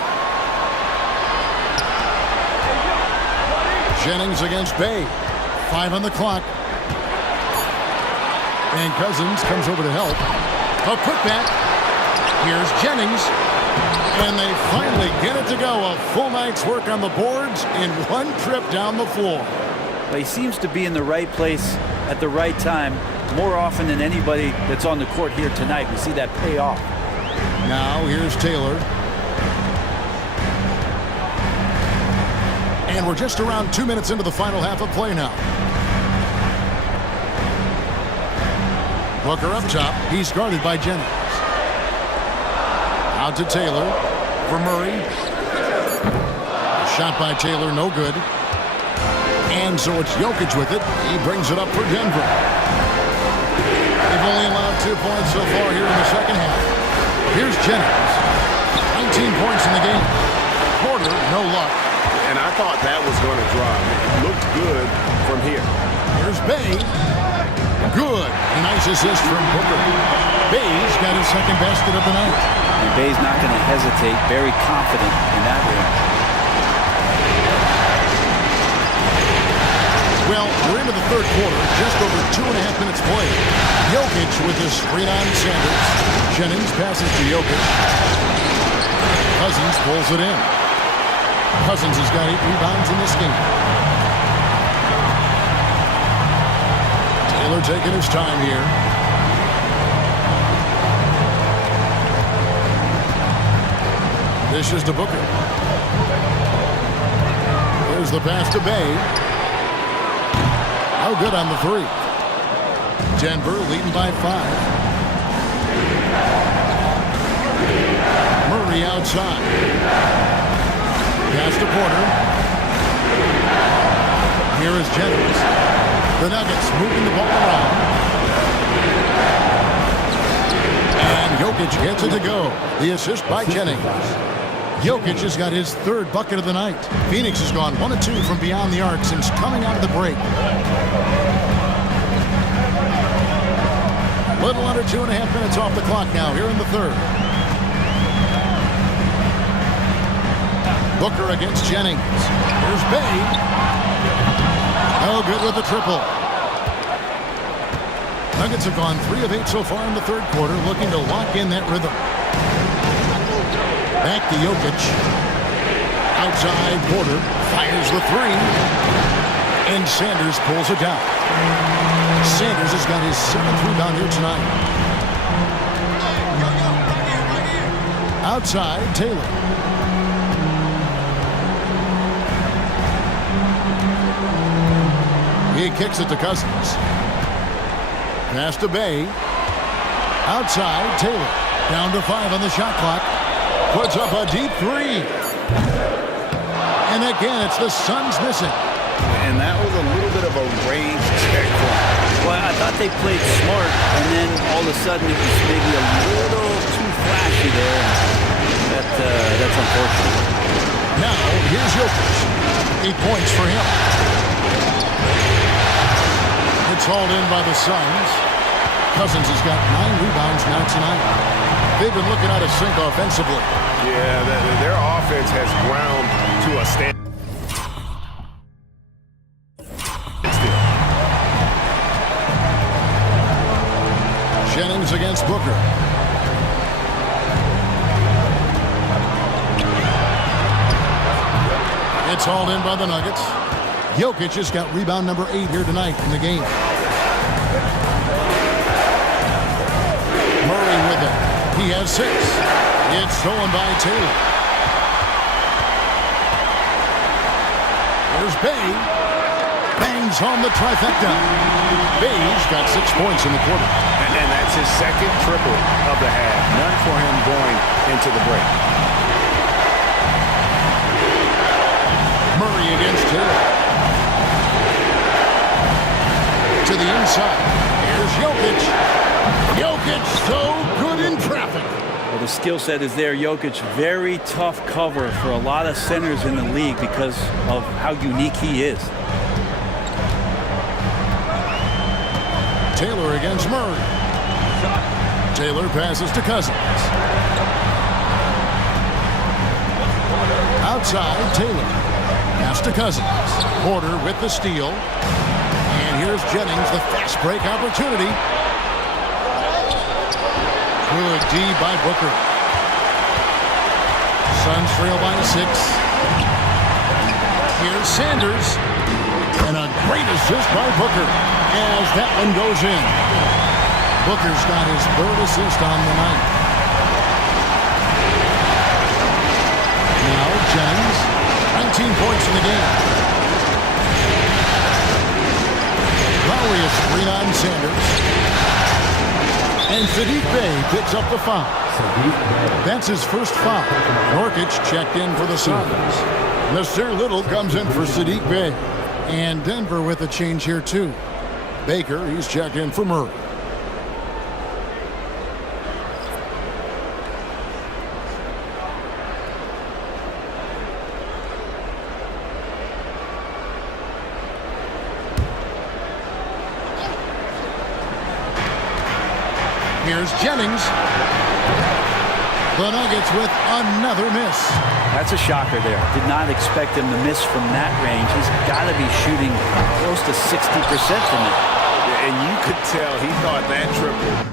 Jennings against Bay. 5 on the clock. And Cousins comes over to help. A putback. Here's Jennings. And they finally get it to go. A full night's work on the boards in one trip down the floor. But he seems to be in the right place at the right time more often than anybody that's on the court here tonight. We see that pay off. Now here's Taylor. And we're just around 2 minutes into the final half of play now. Booker up top. He's guarded by Jennings. Out to Taylor for Murray. Shot by Taylor, no good. And so it's Jokic with it. He brings it up for Denver. They've only allowed 2 points so far here in the second half. Here's Jennings. 19 points in the game. Porter, no luck. And I thought that was going to drive. It looked good from here. Here's Bay. Good. A nice assist from Booker. Bay's got his second basket of the night. And Bay's not going to hesitate. Very confident in that range. Well, we're into the third quarter. Just over 2.5 minutes played. Jokic with his screen on Sanders. Jennings passes to Jokic. Cousins pulls it in. Cousins has got 8 rebounds in this game. Taylor taking his time here. This is to Booker. Here's the pass to Bay. No good on the 3. Denver leading by 5. Murray outside. Pass to Porter. Here is Jennings. The Nuggets moving the ball around. And Jokic gets it to go. The assist by Jennings. Jokic has got his 3rd bucket of the night. Phoenix has gone 1 of 2 from beyond the arc since coming out of the break. Little under 2.5 minutes off the clock now here in the third. Booker against Jennings. Here's Bay. No good with the triple. Nuggets have gone 3 of 8 so far in the third quarter, looking to lock in that rhythm. Back to Jokic. Outside, Porter fires the 3. And Sanders pulls it down. Sanders has got his 7th rebound here tonight. Outside, Taylor. He kicks it to Cousins. Pass to Bay. Outside, Taylor. Down to 5 on the shot clock. Puts up a deep 3. And again, it's the Suns missing. And that was a little bit of a range check. Well, I thought they played smart, and then all of a sudden it was maybe a little too flashy there. That's unfortunate. Now, here's Jokic. 8 points for him. It's hauled in by the Suns. Cousins has got 9 rebounds now tonight. They've been looking out of sync offensively. Yeah, their offense has ground to a stand. Jennings against Booker. It's hauled in by the Nuggets. Jokic has got rebound number 8 here tonight in the game. Murray with it. He has 6. It's stolen by Taylor. There's Bay. Bangs home the trifecta. Bay's got 6 points in the quarter. And that's his second triple of the half. None for him going into the break. Murray against Taylor. To the inside. Here's Jokic. Jokic so good in traffic. Well, the skill set is there. Jokic, very tough cover for a lot of centers in the league because of how unique he is. Taylor against Murray. Taylor passes to Cousins. Outside, Taylor. Pass to Cousins. Porter with the steal. And here's Jennings, the fast break opportunity. Good D by Booker. Suns trail by 6. Here's Sanders. And a great assist by Booker as that one goes in. Booker's got his 3rd assist on the night. Now Jennings, 19 points in the game. Lowry is screen on Sanders. And Saddiq Bey picks up the foul. That's his first foul. Nurkic checked in for the Suns. Nasir Little comes in for Saddiq Bey. And Denver with a change here too. Baker, he's checked in for Murray. Here's Jennings. The Nuggets with another miss. That's a shocker there. Did not expect him to miss from that range. He's got to be shooting close to 60% from it. And you could tell he thought that triple.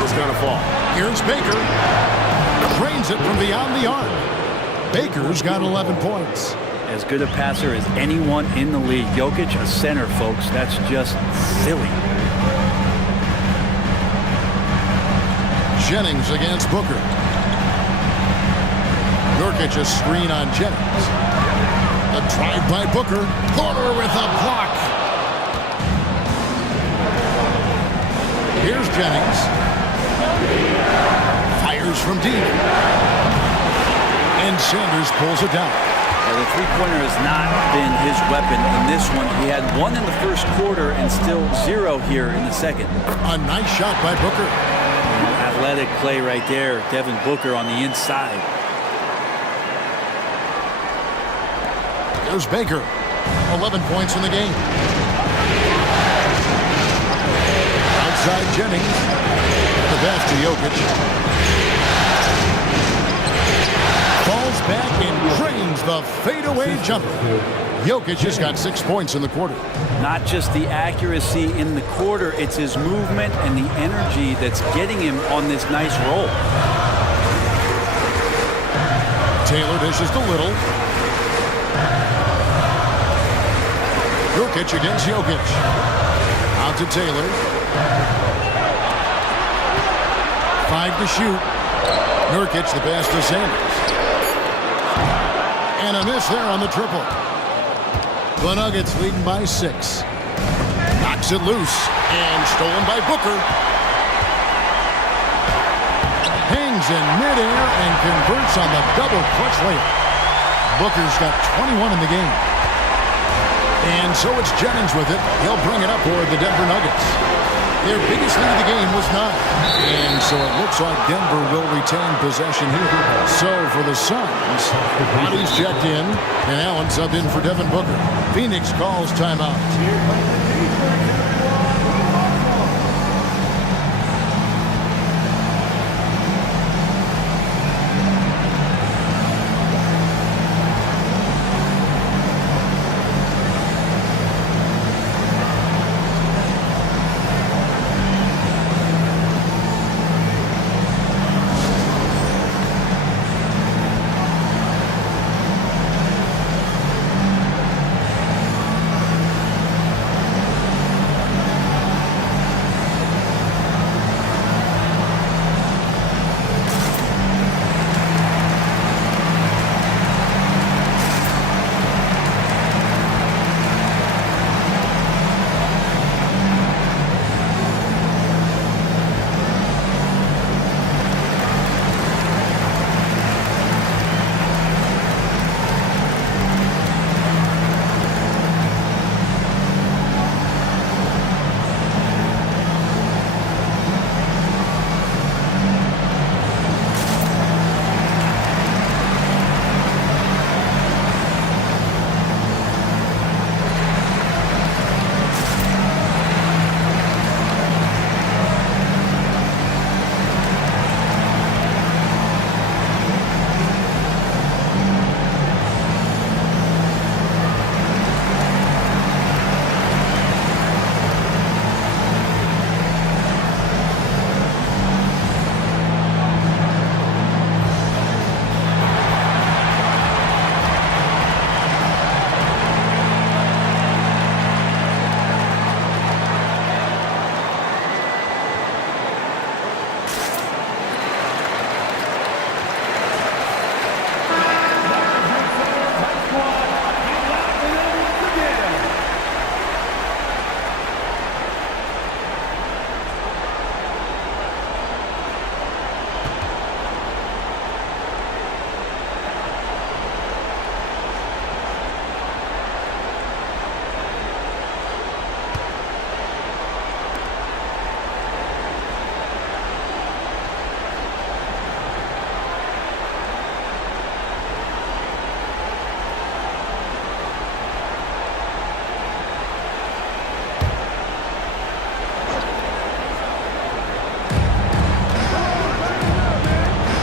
Was going to fall. Here's Baker. Drains it from beyond the arc. Baker's got 11 points. As good a passer as anyone in the league. Jokic, a center, folks. That's just silly. Jennings against Booker. Nurkic a screen on Jennings. A drive by Booker. Porter with a block. Here's Jennings. Fires from deep. And Sanders pulls it down. Well, the three-pointer has not been his weapon in this one. He had 1 in the first quarter and still 0 here in the second. A nice shot by Booker. Athletic play right there. Devin Booker on the inside. There's Baker. 11 points in the game. Outside Jennings. The pass to Jokic. Falls back and drains the fadeaway jumper. Jokic has got 6 points in the quarter. Not just the accuracy in the quarter, it's his movement and the energy that's getting him on this nice roll. Taylor dishes to Little. Nurkic against Jokic. Out to Taylor. 5 to shoot. Nurkic the pass to Sanders. And a miss there on the triple. The Nuggets leading by 6. Knocks it loose and stolen by Booker. Hangs in midair and converts on the double clutch layup. Booker's got 21 in the game. And so it's Jennings with it. He'll bring it up for the Denver Nuggets. Their biggest lead of the game was 9. And so it looks like Denver will retain possession here. So for the Suns, Bodies checked in, and Allen subbed in for Devin Booker. Phoenix calls timeout.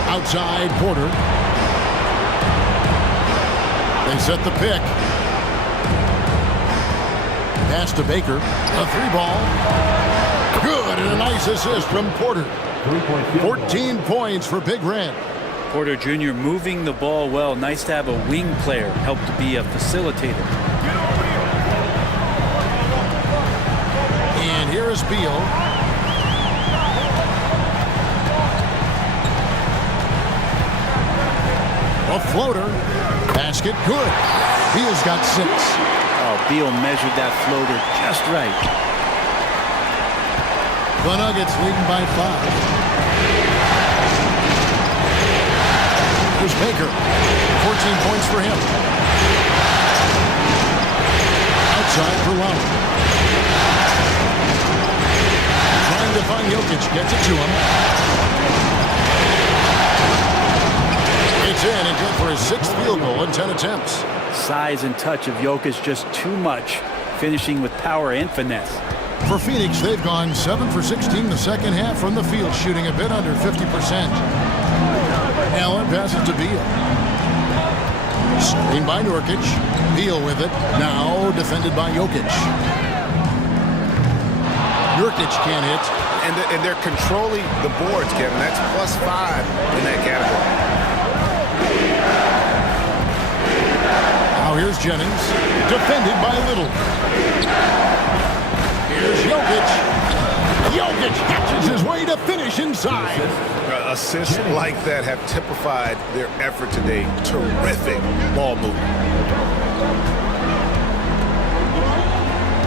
Outside Porter. They set the pick. Pass to Baker. A 3-ball. Good, and a nice assist from Porter. 14 points for Big Red. Porter Jr. moving the ball well. Nice to have a wing player help to be a facilitator. And here is Beal. A floater. Basket good. Beal's got 6. Oh, Beal measured that floater just right. The Nuggets leading by 5. Here's Baker. 14 points for him. Outside for Lowry. Trying to find Jokic. Gets it to him. It's in and good for his 6th field goal in 10 attempts. Size and touch of Jokic just too much, finishing with power and finesse. For Phoenix, they've gone 7 for 16 the second half from the field, shooting a bit under 50%. Allen passes to Beal. Screen by Nurkic. Beal with it. Now defended by Jokic. Nurkic can't hit. And they're controlling the boards, Kevin. That's +5 in that category. Now here's Jennings, defended by Little. Here's Jokic. Jokic catches his way to finish inside. Assists like that have typified their effort today. Terrific ball movement.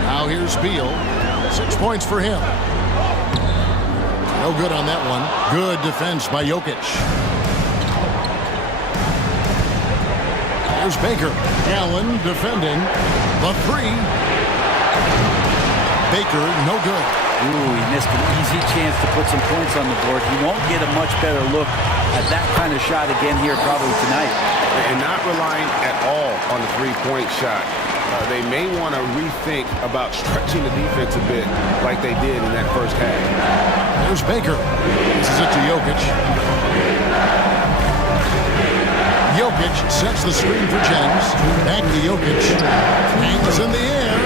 Now here's Beal. 6 points for him. No good on that one. Good defense by Jokic. Here's Baker. Allen defending. The three. Baker, no good. Ooh, he missed an easy chance to put some points on the board. He won't get a much better look at that kind of shot again here probably tonight. And not relying at all on the three-point shot. They may want to rethink about stretching the defense a bit like they did in that first half. There's Baker. This is it to Jokic. Jokic sets the screen for Jennings. Back to Jokic. Hangs in the air.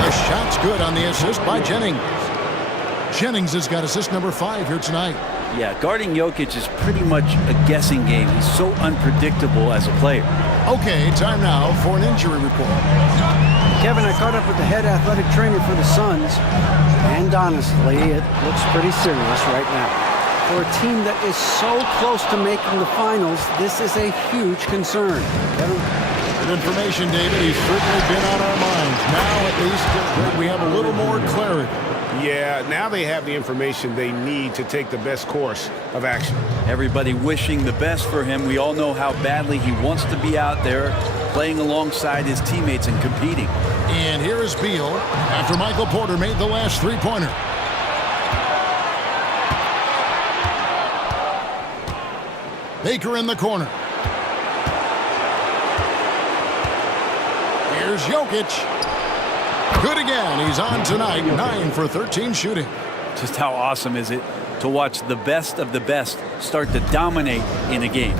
The shot's good on the assist by Jennings. Jennings has got assist number 5 here tonight. Yeah, guarding Jokic is pretty much a guessing game. He's so unpredictable as a player. Okay, time now for an injury report. Kevin, I caught up with the head athletic trainer for the Suns, and honestly, it looks pretty serious right now. For a team that is so close to making the finals, this is a huge concern. Kevin? Good information, David. He's certainly been on our minds. Now, at least, we have a little more clarity. Yeah, now they have the information they need to take the best course of action. Everybody wishing the best for him. We all know how badly he wants to be out there playing alongside his teammates and competing. And here is Beal after Michael Porter made the last three-pointer. Baker in the corner. Here's Jokic. Good again. He's on tonight. 9 for 13 shooting. Just how awesome is it to watch the best of the best start to dominate in a game?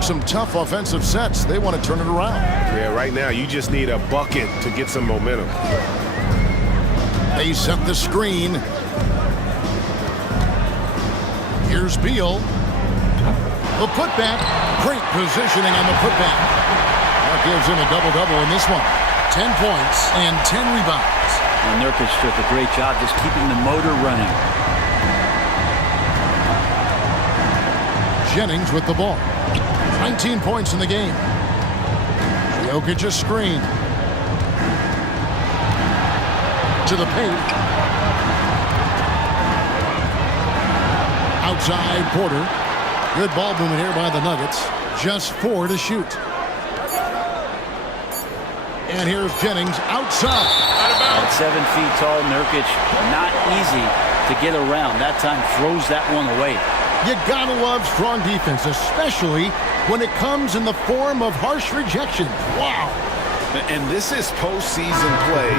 Some tough offensive sets. They want to turn it around. Yeah, right now you just need a bucket to get some momentum. They set the screen. Here's Beal. The putback. Great positioning on the putback. That gives him a double-double in this one. 10 points and 10 rebounds. And Nurkic took a great job just keeping the motor running. Jennings with the ball. 19 points in the game. Jokic a screen. To the paint. Outside Porter. Good ball movement here by the Nuggets. Just 4 to shoot. And here's Jennings outside. At 7 feet tall, Nurkic, not easy to get around. That time throws that one away. You gotta love strong defense, especially when it comes in the form of harsh rejection. Wow. And this is postseason play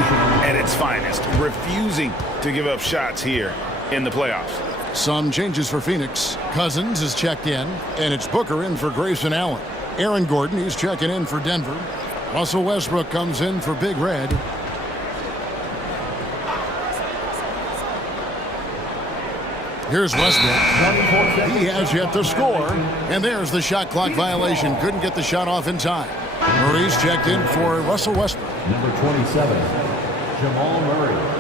at its finest. Refusing to give up shots here in the playoffs. Some changes for Phoenix. Cousins is checked in, and it's Booker in for Grayson Allen. Aaron Gordon, he's checking in for Denver. Russell Westbrook comes in for Big Red. Here's Westbrook. He has yet to score. And there's the shot clock violation. Couldn't get the shot off in time. Murray's checked in for Russell Westbrook. Number 27, Jamal Murray.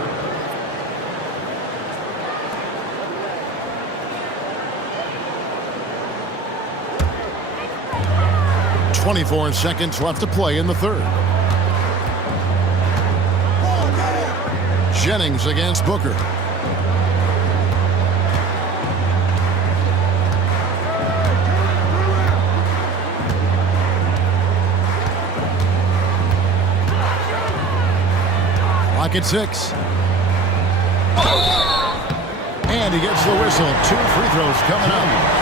24 seconds left to play in the third. Jennings against Booker. Clock at 6. And he gets the whistle. 2 free throws coming up.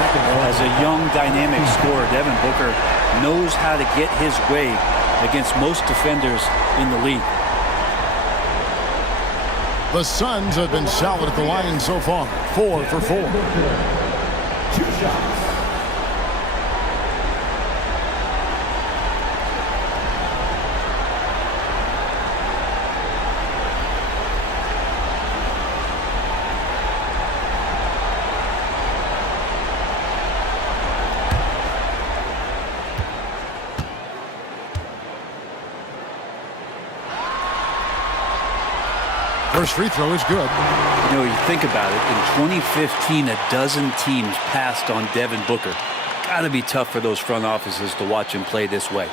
As a young, dynamic scorer, Devin Booker knows how to get his way against most defenders in the league. The Suns have been solid at the line so far. 4 for 4. 2 shots. First free throw is good. You know, you think about it, in 2015, a dozen teams passed on Devin Booker. Got to be tough for those front offices to watch him play this way.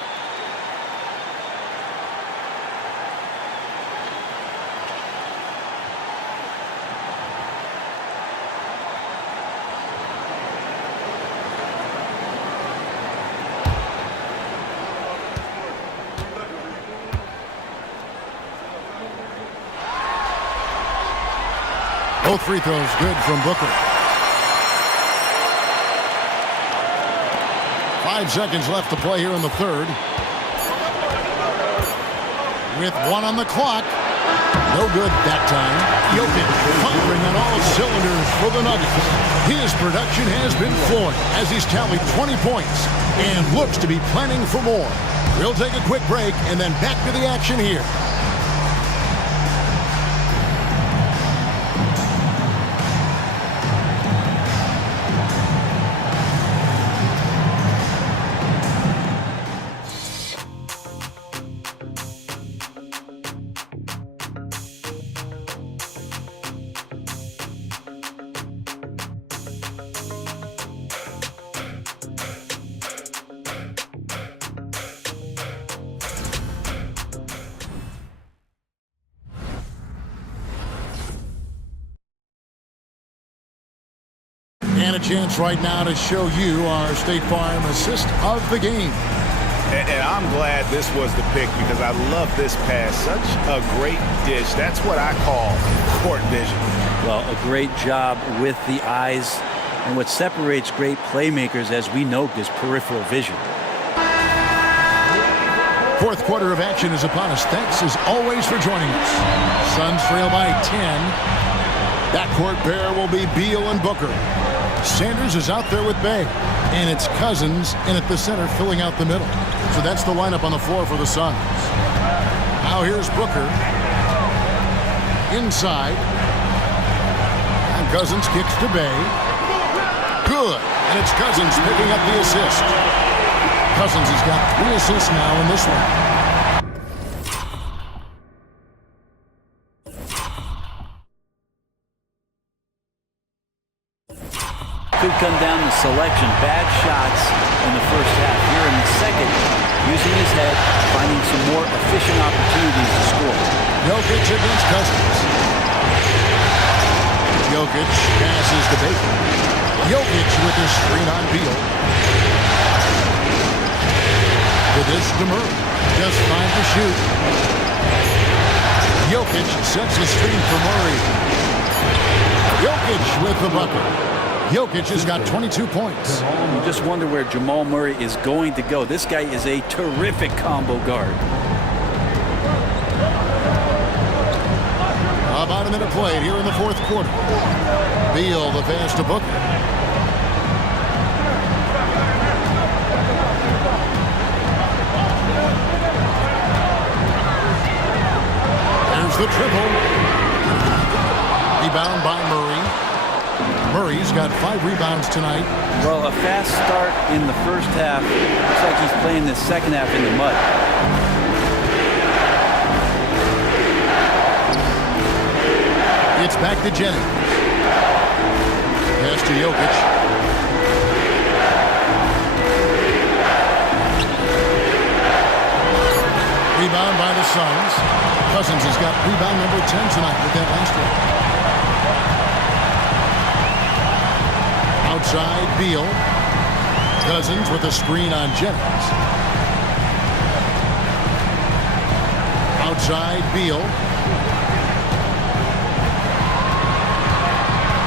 Both free throws good from Booker. 5 seconds left to play here in the third. With 1 on the clock. No good that time. Jokic firing on all cylinders for the Nuggets. His production has been flowing as he's tallied 20 points and looks to be planning for more. We'll take a quick break and then back to the action here. And a chance right now to show you our State Farm assist of the game. And I'm glad this was the pick because I love this pass. Such a great dish. That's what I call court vision. Well, a great job with the eyes. And what separates great playmakers, as we know, is peripheral vision. Fourth quarter of action is upon us. Thanks, as always, for joining us. Suns trail by 10. Backcourt pair will be Beal and Booker. Sanders is out there with Bay. And it's Cousins in at the center filling out the middle. So that's the lineup on the floor for the Suns. Now here's Booker. Inside. And Cousins kicks to Bay. Good. And it's Cousins picking up the assist. Cousins has got 3 assists now in this one. Could come down to selection. Bad shots in the first half. Here in the second, using his head, finding some more efficient opportunities to score. Jokic against Cousins. Jokic passes to Baker. Jokic with his screen on Beal. To this to Murray. Just 5 to shoot. Jokic sets the screen for Murray. Jokic with the bucket. Jokic has got 22 points. You just wonder where Jamal Murray is going to go. This guy is a terrific combo guard. About a minute played here in the fourth quarter. Beal the pass to Booker. There's the triple. Rebound by Murray. Murray's got 5 rebounds tonight. Well, a fast start in the first half. Looks like he's playing the second half in the mud. It's back to Jennings. Pass to Jokic. Rebound by the Suns. Cousins has got rebound number 10 tonight with that last one. Outside, Beal. Cousins with a screen on Jennings. Outside, Beal.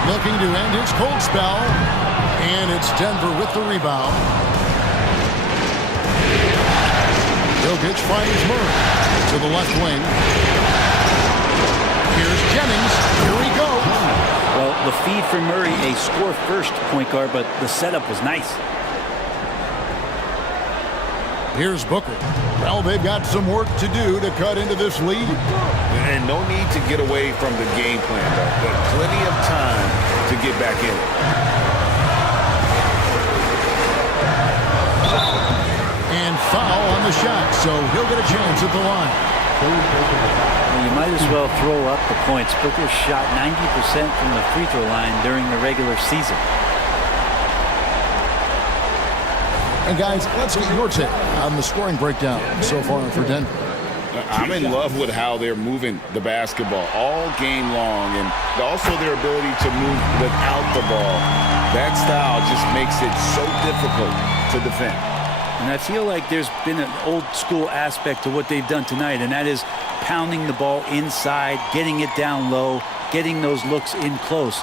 Looking to end his cold spell. And it's Denver with the rebound. Jokic finds Murray to the left wing. Here's Jennings. Here we go. Well, the feed for Murray, a score-first point guard, but the setup was nice. Here's Booker. Well, they've got some work to do to cut into this lead. And no need to get away from the game plan, though. But plenty of time to get back in it. And foul on the shot, so he'll get a chance at the line. Well, you might as well throw up the points. Booker shot 90% from the free throw line during the regular season. And guys, let's get your take on the scoring breakdown so far for Denver. I'm in love with how they're moving the basketball all game long, and also their ability to move without the ball. That style just makes it so difficult to defend. And I feel like there's been an old school aspect to what they've done tonight, and that is pounding the ball inside, getting it down low, getting those looks in close.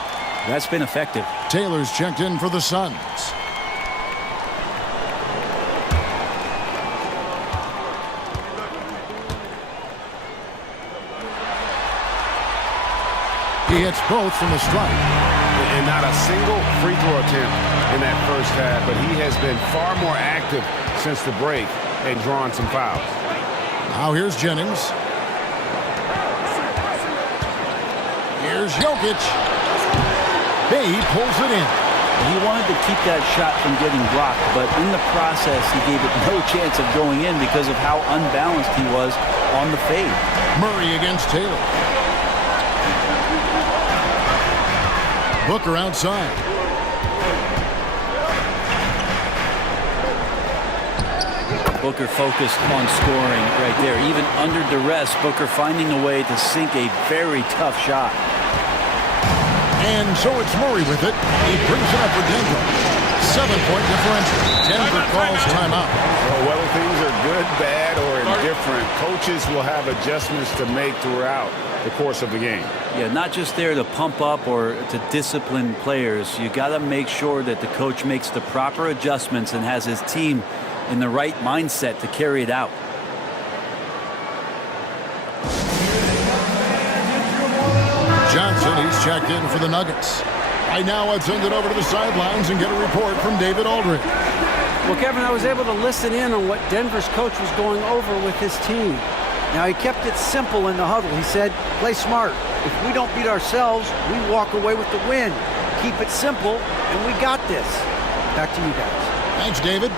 That's been effective. Taylor's checked in for the Suns. He hits both from the stripe. And not a single free throw attempt in that first half, but he has been far more active since the break and drawn some fouls. Now here's Jennings. Here's Jokic. Bay pulls it in. He wanted to keep that shot from getting blocked, but in the process, he gave it no chance of going in because of how unbalanced he was on the fade. Murray against Taylor. Booker outside. Booker focused on scoring right there. Even under duress, Booker finding a way to sink a very tough shot. And so it's Murray with it. He brings it up for Denver. 7-point differential. Denver calls timeout. Well, whether things are good, bad, or indifferent, coaches will have adjustments to make throughout the course of the game. Yeah, not just there to pump up or to discipline players. You got to make sure that the coach makes the proper adjustments and has his team in the right mindset to carry it out. Johnson, he's checked in for the Nuggets. Right now, I'd send it over to the sidelines and get a report from David Aldridge. Well, Kevin, I was able to listen in on what Denver's coach was going over with his team. Now, he kept it simple in the huddle. He said, play smart. If we don't beat ourselves, we walk away with the win. Keep it simple, and we got this. Back to you guys. Thanks, David.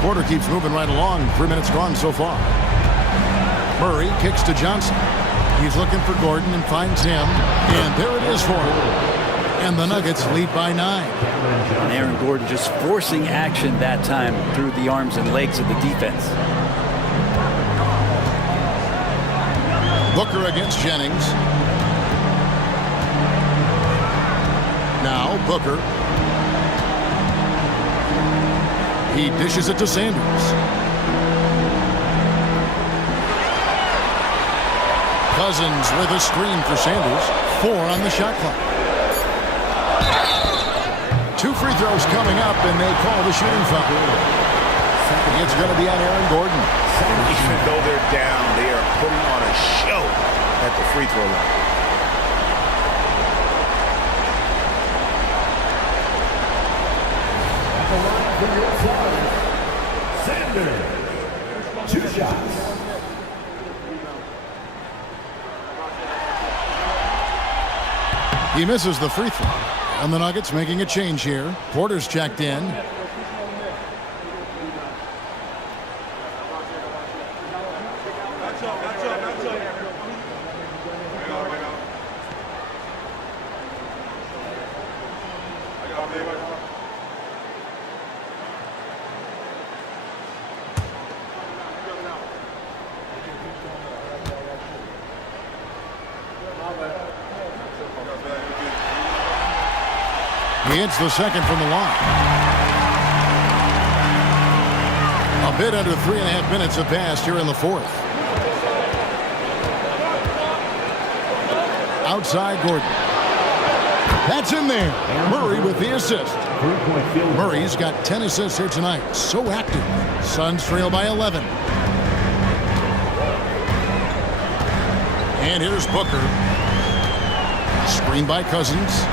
Quarter keeps moving right along. 3 minutes gone so far. Murray kicks to Johnson. He's looking for Gordon and finds him. And there it is for him. And the Nuggets lead by 9. And Aaron Gordon just forcing action that time through the arms and legs of the defense. Booker against Jennings. Now Booker. He dishes it to Sanders. Cousins with a screen for Sanders. 4 on the shot clock. 2 free throws coming up, and they call the shooting foul. It's going to be on Aaron Gordon. Even though they're down, they are putting on a show at the free throw line. Sanders, 2 shots. He misses the free throw. And the Nuggets making a change here. Porter's checked in. He hits the second from the line. A bit under 3.5 minutes have passed here in the fourth. Outside Gordon. That's in there. Murray with the assist. Murray's got 10 assists here tonight. So active. Suns trail by 11. And here's Booker. Screen by Cousins.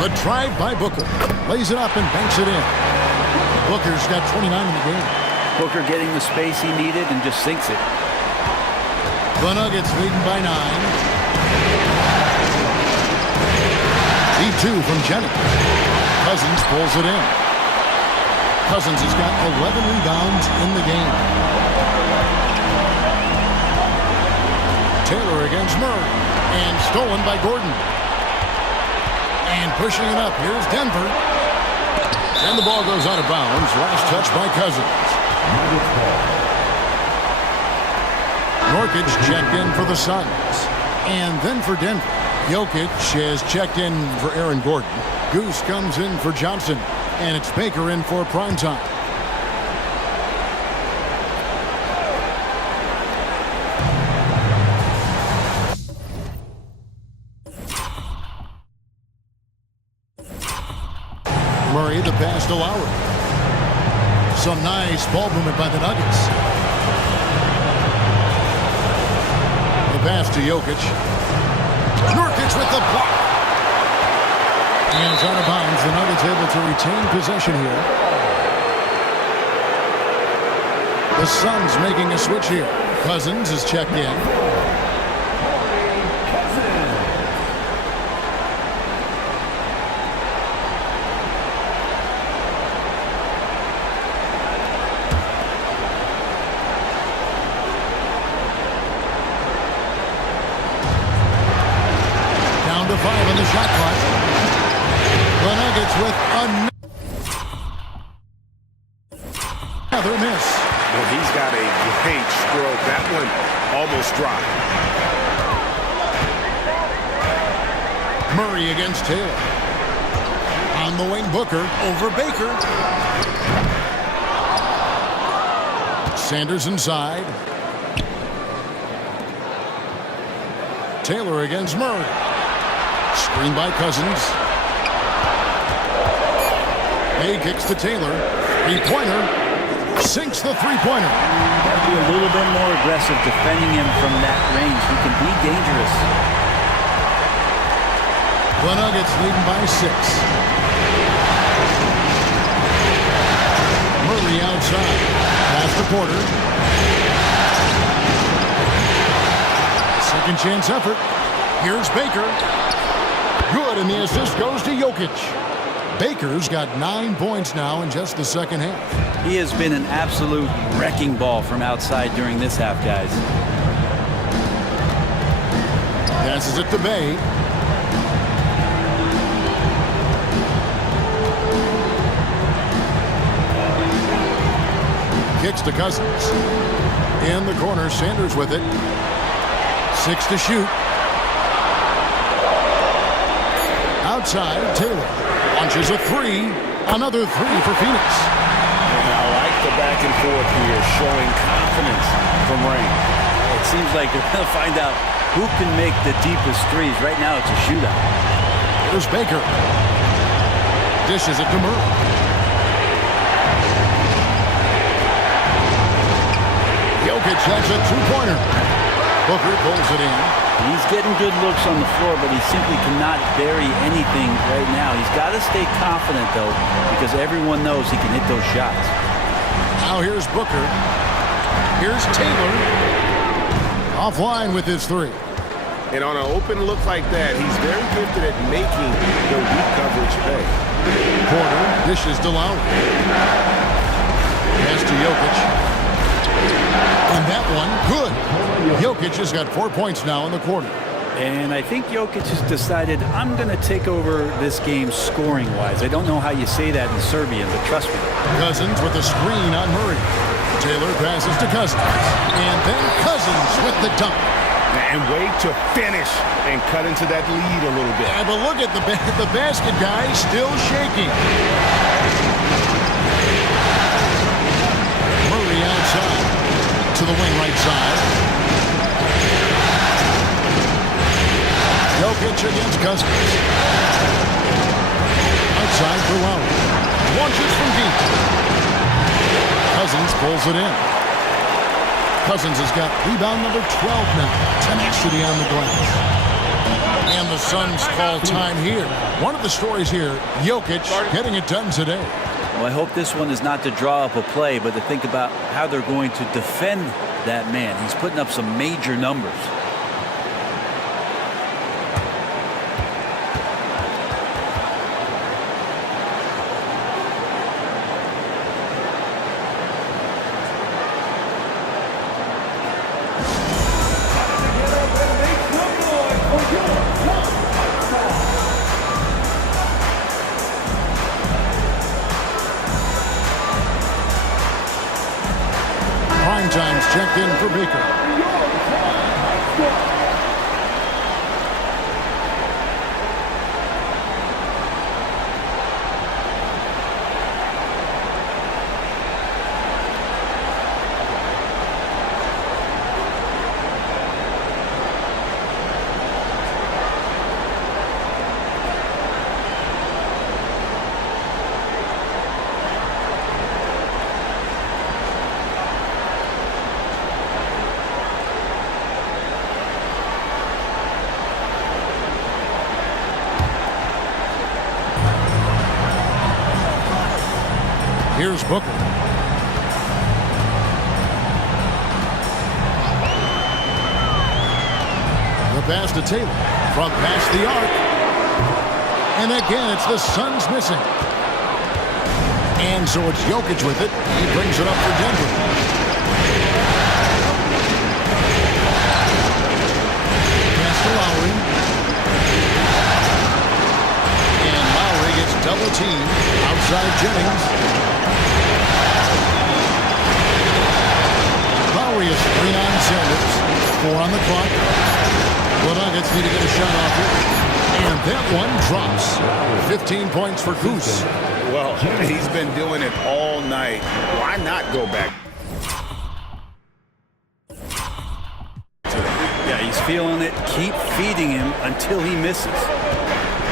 The drive by Booker. Lays it up and banks it in. Booker's got 29 in the game. Booker getting the space he needed and just sinks it. The Nuggets leading by 9. Lead 2 from Jennings. Cousins pulls it in. Cousins has got 11 rebounds in the game. Taylor against Murray. And stolen by Gordon. And pushing it up. Here's Denver. And the ball goes out of bounds. Last touch by Cousins. Nurkic checked in for the Suns. And then for Denver, Jokic has checked in for Aaron Gordon. Goose comes in for Johnson. And it's Baker in for primetime. Murray, the pass to Lowry. Some nice ball movement by the Nuggets. The pass to Jokic. Nurkic with the block. And it's out of bounds. The Nuggets able to retain possession here. The Suns making a switch here. Cousins is checked in. Down to 5 on the shot clock. The Nuggets with another miss. Well, he's got a great stroke. That one almost dropped. Murray against Taylor. On the wing, Booker over Baker. Sanders inside. Taylor against Murray. Screen by Cousins. Hay kicks to Taylor. Three-pointer. Sinks the three-pointer. Gotta be a little bit more aggressive defending him from that range. He can be dangerous. The Nuggets leading by 6. Murray outside. Pass to Porter. Second chance effort. Here's Baker. Good, and the assist goes to Jokic. Baker's got 9 points now in just the second half. He has been an absolute wrecking ball from outside during this half, guys. Passes it to Bay. Kicks to Cousins. In the corner, Sanders with it. 6 to shoot. Outside, Taylor launches a 3. Another 3 for Phoenix. And I like the back and forth here, showing confidence from Rain. It seems like they're going to find out who can make the deepest threes. Right now, it's a shootout. Here's Baker. Dishes it to Murray. Jokic has a two-pointer. Booker pulls it in. He's getting good looks on the floor, but he simply cannot bury anything right now. He's got to stay confident, though, because everyone knows he can hit those shots. Now here's Booker. Here's Taylor. Offline with his 3. And on an open look like that, he's very gifted at making the weak coverage pay. Porter dishes to Lowry. Pass to Jokic. And that one, good. Jokic has got 4 points now in the quarter. And I think Jokic has decided, I'm going to take over this game scoring-wise. I don't know how you say that in Serbian, but trust me. Cousins with a screen on Murray. Taylor passes to Cousins. And then Cousins with the dunk. And wait to finish and cut into that lead a little bit. Yeah, but look at the basket guy still shaking. Murray outside to the wing right side. Jokic against Cousins. Outside for Lowry. Launches from deep. Cousins pulls it in. Cousins has got rebound number 12 now. Tenacity on the glass. And the Suns call time here. One of the stories here, Jokic getting it done today. Well, I hope this one is not to draw up a play, but to think about how they're going to defend that man. He's putting up some major numbers. checked in for Baker. Here's Booker. The pass to Taylor from past the arc. And again, it's the Suns missing. And so it's Jokic with it. He brings it up for Denver. Pass to Lowry. And Lowry gets double teamed outside Jennings. Lowry is 3 on Sanders. 4 on the clock. The Nuggets need to get a shot off here. And that one drops. 15 points for Goose. Well, he's been doing it all night. Why not go back? Yeah, he's feeling it. Keep feeding him until he misses.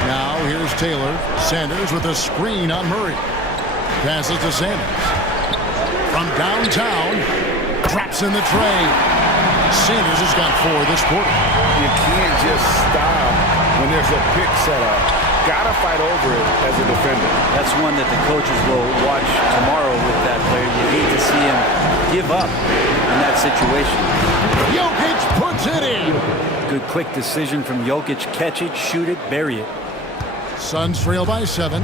Now here's Taylor. Sanders with a screen on Murray. Passes to Sanders. From downtown. Drops in the tray. Sanders has got 4 this quarter. You can't just stop when there's a pick set up. Gotta fight over it as a defender. That's one that the coaches will watch tomorrow with that player. You need to see him give up in that situation. Jokic puts it in. Good quick decision from Jokic. Catch it, shoot it, bury it. Suns trail by 7.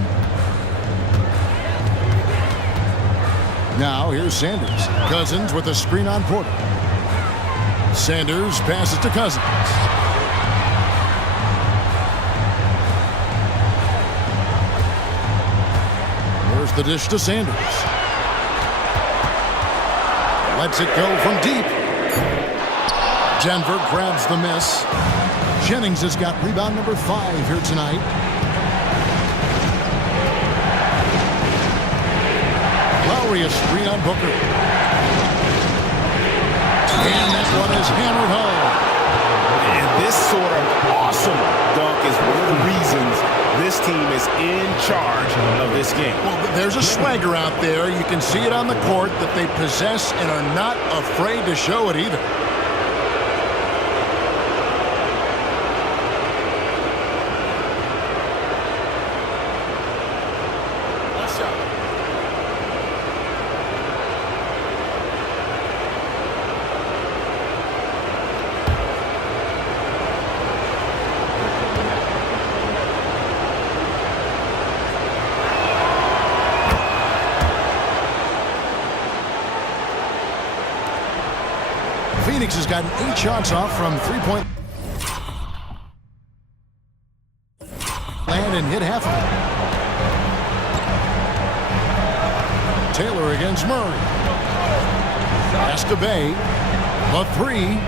Now here's Sanders. Cousins with a screen on Porter. Sanders passes to Cousins. There's the dish to Sanders. Lets it go from deep. Denver grabs the miss. Jennings has got rebound number 5 here tonight. Lowry a screen on Booker. And that one is hammered home. And this sort of awesome dunk is one of the reasons this team is in charge of this game. Well, there's a swagger out there. You can see it on the court that they possess and are not afraid to show it either. Phoenix has gotten 8 shots off from 3-point land and hit half of it. Taylor against Murray. Pass to Bay. The 3.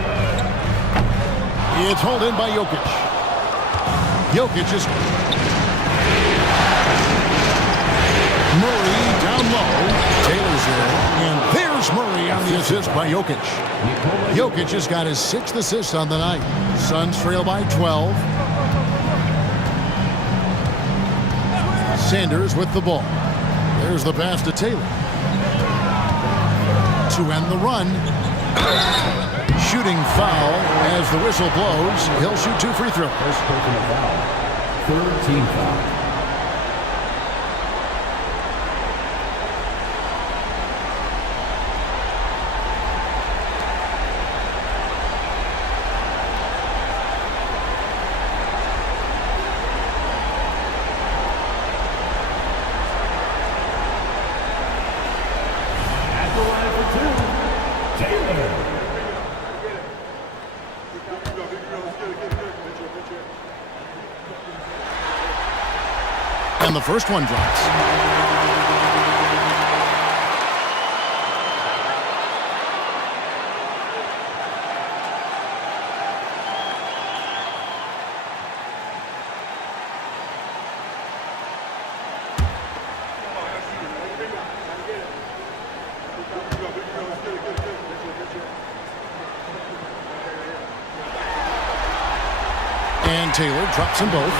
It's hauled in by Jokic. Jokic is Murray down low. Taylor's there. And there's Murray on the assist by Jokic. Jokic has got his 6th assist on the night. Suns trail by 12. Sanders with the ball. There's the pass to Taylor. To end the run. Shooting foul as the whistle blows. He'll shoot 2 free throws. First personal foul. 3rd team foul. And the first one drops. And Taylor drops them both.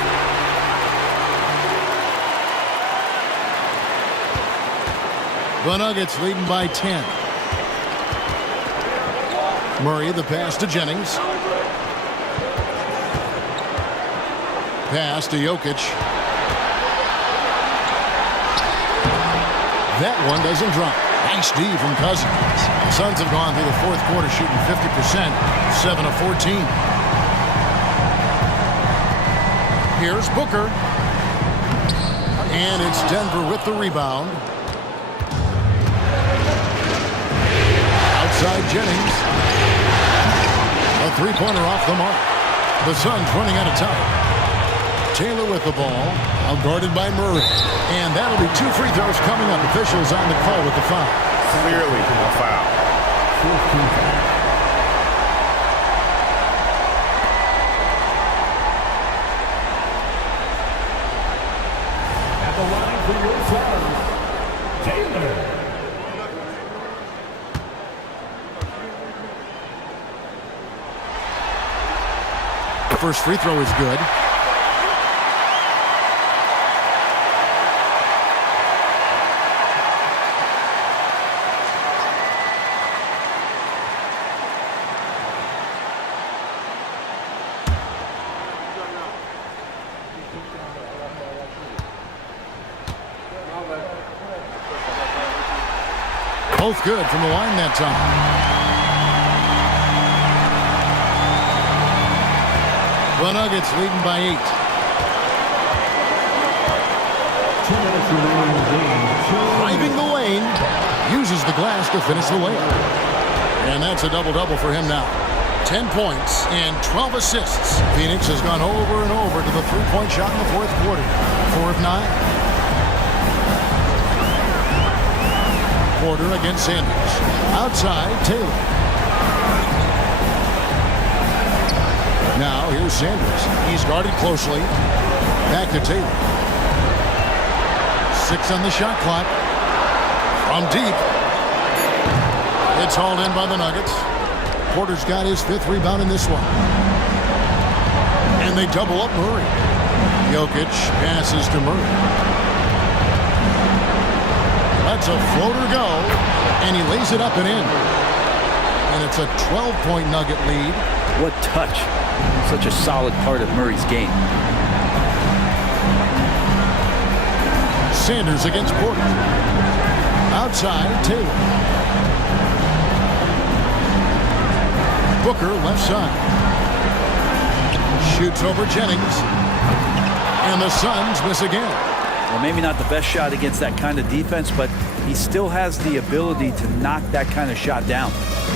The Nuggets leading by 10. Murray, the pass to Jennings. Pass to Jokic. That one doesn't drop. Nice D from Cousins. The Suns have gone through the fourth quarter shooting 50%, 7 of 14. Here's Booker. And it's Denver with the rebound. Outside Jennings. A three-pointer off the mark. The Suns running out of time. Taylor with the ball, out guarded by Murray. And that'll be 2 free throws coming up. Officials on the call with the foul. Clearly a foul. At the line for your Suns, Taylor. The first free throw is good. Both good from the line that time. The Nuggets leading by 8. 2 minutes remaining in the game. Driving the lane. Uses the glass to finish the layup. And that's a double-double for him now. 10 points and 12 assists. Phoenix has gone over and over to the three-point shot in the fourth quarter. 4 of 9. Porter against Sanders. Outside, Taylor. Now, here's Sanders. He's guarded closely. Back to Taylor. 6 on the shot clock. From deep. It's hauled in by the Nuggets. Porter's got his 5th rebound in this one. And they double up Murray. Jokic passes to Murray. Lets a floater go, and he lays it up and in. And it's a 12-point Nugget lead. What touch. Such a solid part of Murray's game. Sanders against Porter. Outside, Taylor. Booker left side. Shoots over Jennings. And the Suns miss again. Well, maybe not the best shot against that kind of defense, but he still has the ability to knock that kind of shot down.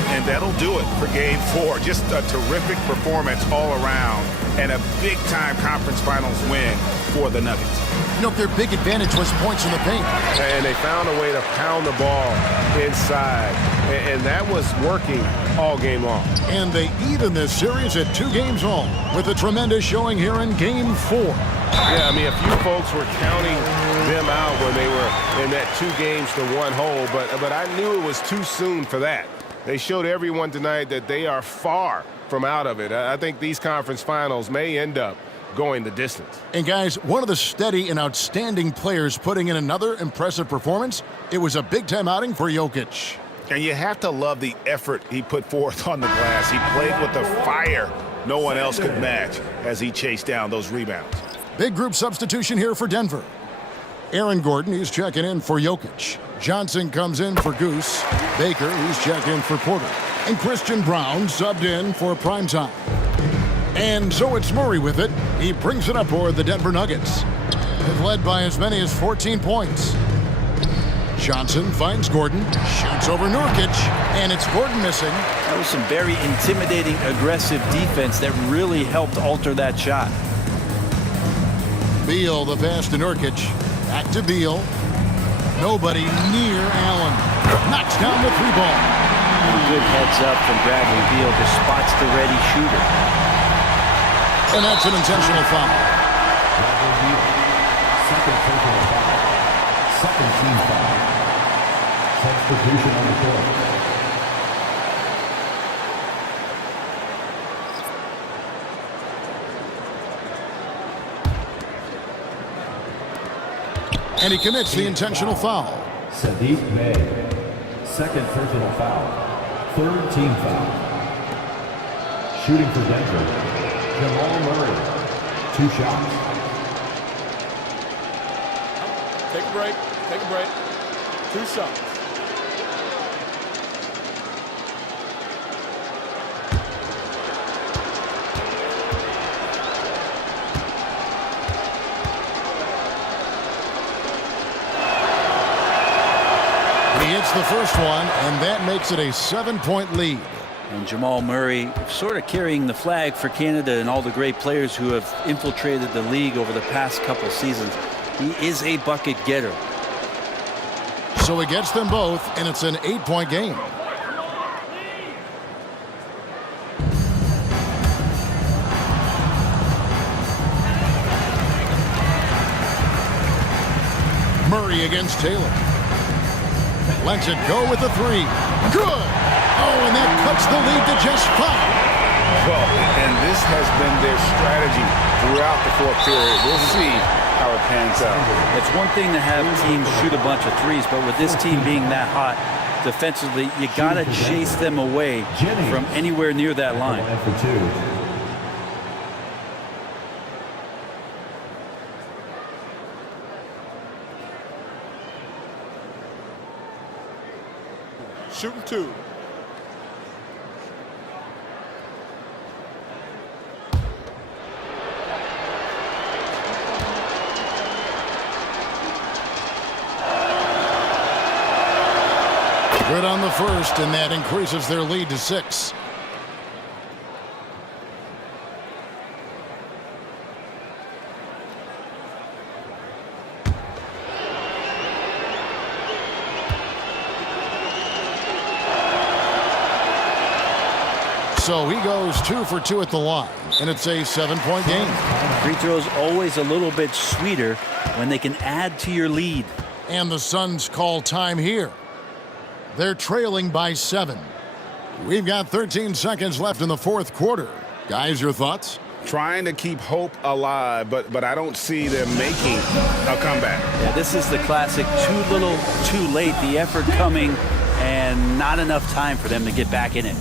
And that'll do it for Game 4. Just a terrific performance all around and a big-time conference finals win for the Nuggets. You know, their big advantage was points in the paint. And they found a way to pound the ball inside. And that was working all game long. And they even this series at 2 games all with a tremendous showing here in Game 4. Yeah, I mean, a few folks were counting them out when they were in that 2 games to 1 hole, but I knew it was too soon for that. They showed everyone tonight that they are far from out of it. I think these conference finals may end up going the distance. And guys, one of the steady and outstanding players putting in another impressive performance. It was a big-time outing for Jokic. And you have to love the effort he put forth on the glass. He played with the fire no one else could match as he chased down those rebounds. Big group substitution here for Denver. Aaron Gordon, he's checking in for Jokic. Johnson comes in for Goose. Baker, he's checked in for Porter. And Christian Brown subbed in for primetime. And so it's Murray with it. He brings it up for the Denver Nuggets. They've led by as many as 14 points. Johnson finds Gordon, shoots over Nurkic, and it's Gordon missing. That was some very intimidating, aggressive defense that really helped alter that shot. Beal, the pass to Nurkic. Back to Beal. Nobody near Allen. Knocks down the 3-ball. Good heads up from Bradley Beal. Just spots the ready shooter. And that's an intentional foul. Bradley Beal, second personal foul. Second team foul. Substitution on the court. And he commits the intentional foul. Sadiq Bey, second personal foul, third team foul. Shooting for Denver, Jamal Murray, 2 shots. Take a break. Take a break. 2 shots. He hits the first one, and that makes it a 7-point lead. And Jamal Murray sort of carrying the flag for Canada and all the great players who have infiltrated the league over the past couple seasons. He is a bucket getter. So he gets them both, and it's an 8-point game. Murray against Taylor. Lets it go with the 3. Good! Oh, and that cuts the lead to just 5. Well, and this has been their strategy throughout the 4th period. We'll see how it pans out. It's one thing to have teams shoot a bunch of threes, but with this team being that hot defensively, you got to chase them away from anywhere near that line. For 2. Shooting 2. Good on the first, and that increases their lead to 6. So he goes 2 for 2 at the line, and it's a 7-point game. Free throws always a little bit sweeter when they can add to your lead. And the Suns call time here. They're trailing by 7. We've got 13 seconds left in the 4th quarter. Guys, your thoughts? Trying to keep hope alive, but I don't see them making a comeback. Yeah, this is the classic too little, too late. The effort coming and not enough time for them to get back in it.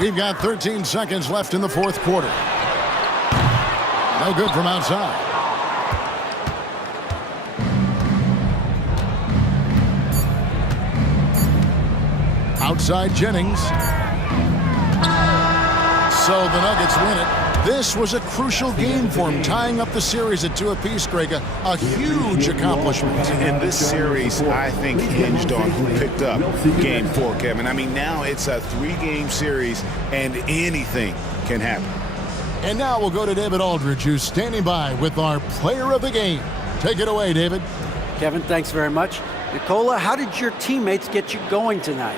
We've got 13 seconds left in the 4th quarter. No good from outside. Outside Jennings. So the Nuggets win it. This was a crucial game for them, tying up the series at 2 apiece, Greg. A huge accomplishment. And this series, I think, hinged on who picked up Game 4, Kevin. I mean, now it's a 3-game series, and anything can happen. And now we'll go to David Aldridge, who's standing by with our player of the game. Take it away, David. Kevin, thanks very much. Nikola, how did your teammates get you going tonight?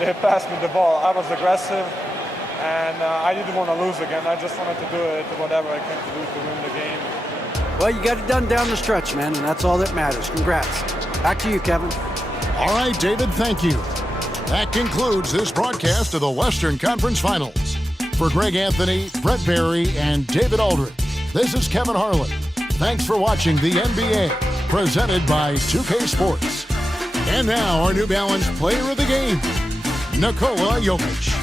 They passed me the ball. I was aggressive, and I didn't want to lose again. I just wanted to do it, whatever I can to do to win the game. Well, you got it done down the stretch, man, and that's all that matters. Congrats. Back to you, Kevin. All right, David, thank you. That concludes this broadcast of the Western Conference Finals. For Greg Anthony, Brett Barry, and David Aldridge, this is Kevin Harlan. Thanks for watching the NBA, presented by 2K Sports. And now, our New Balance player of the game, Nikola Jokic.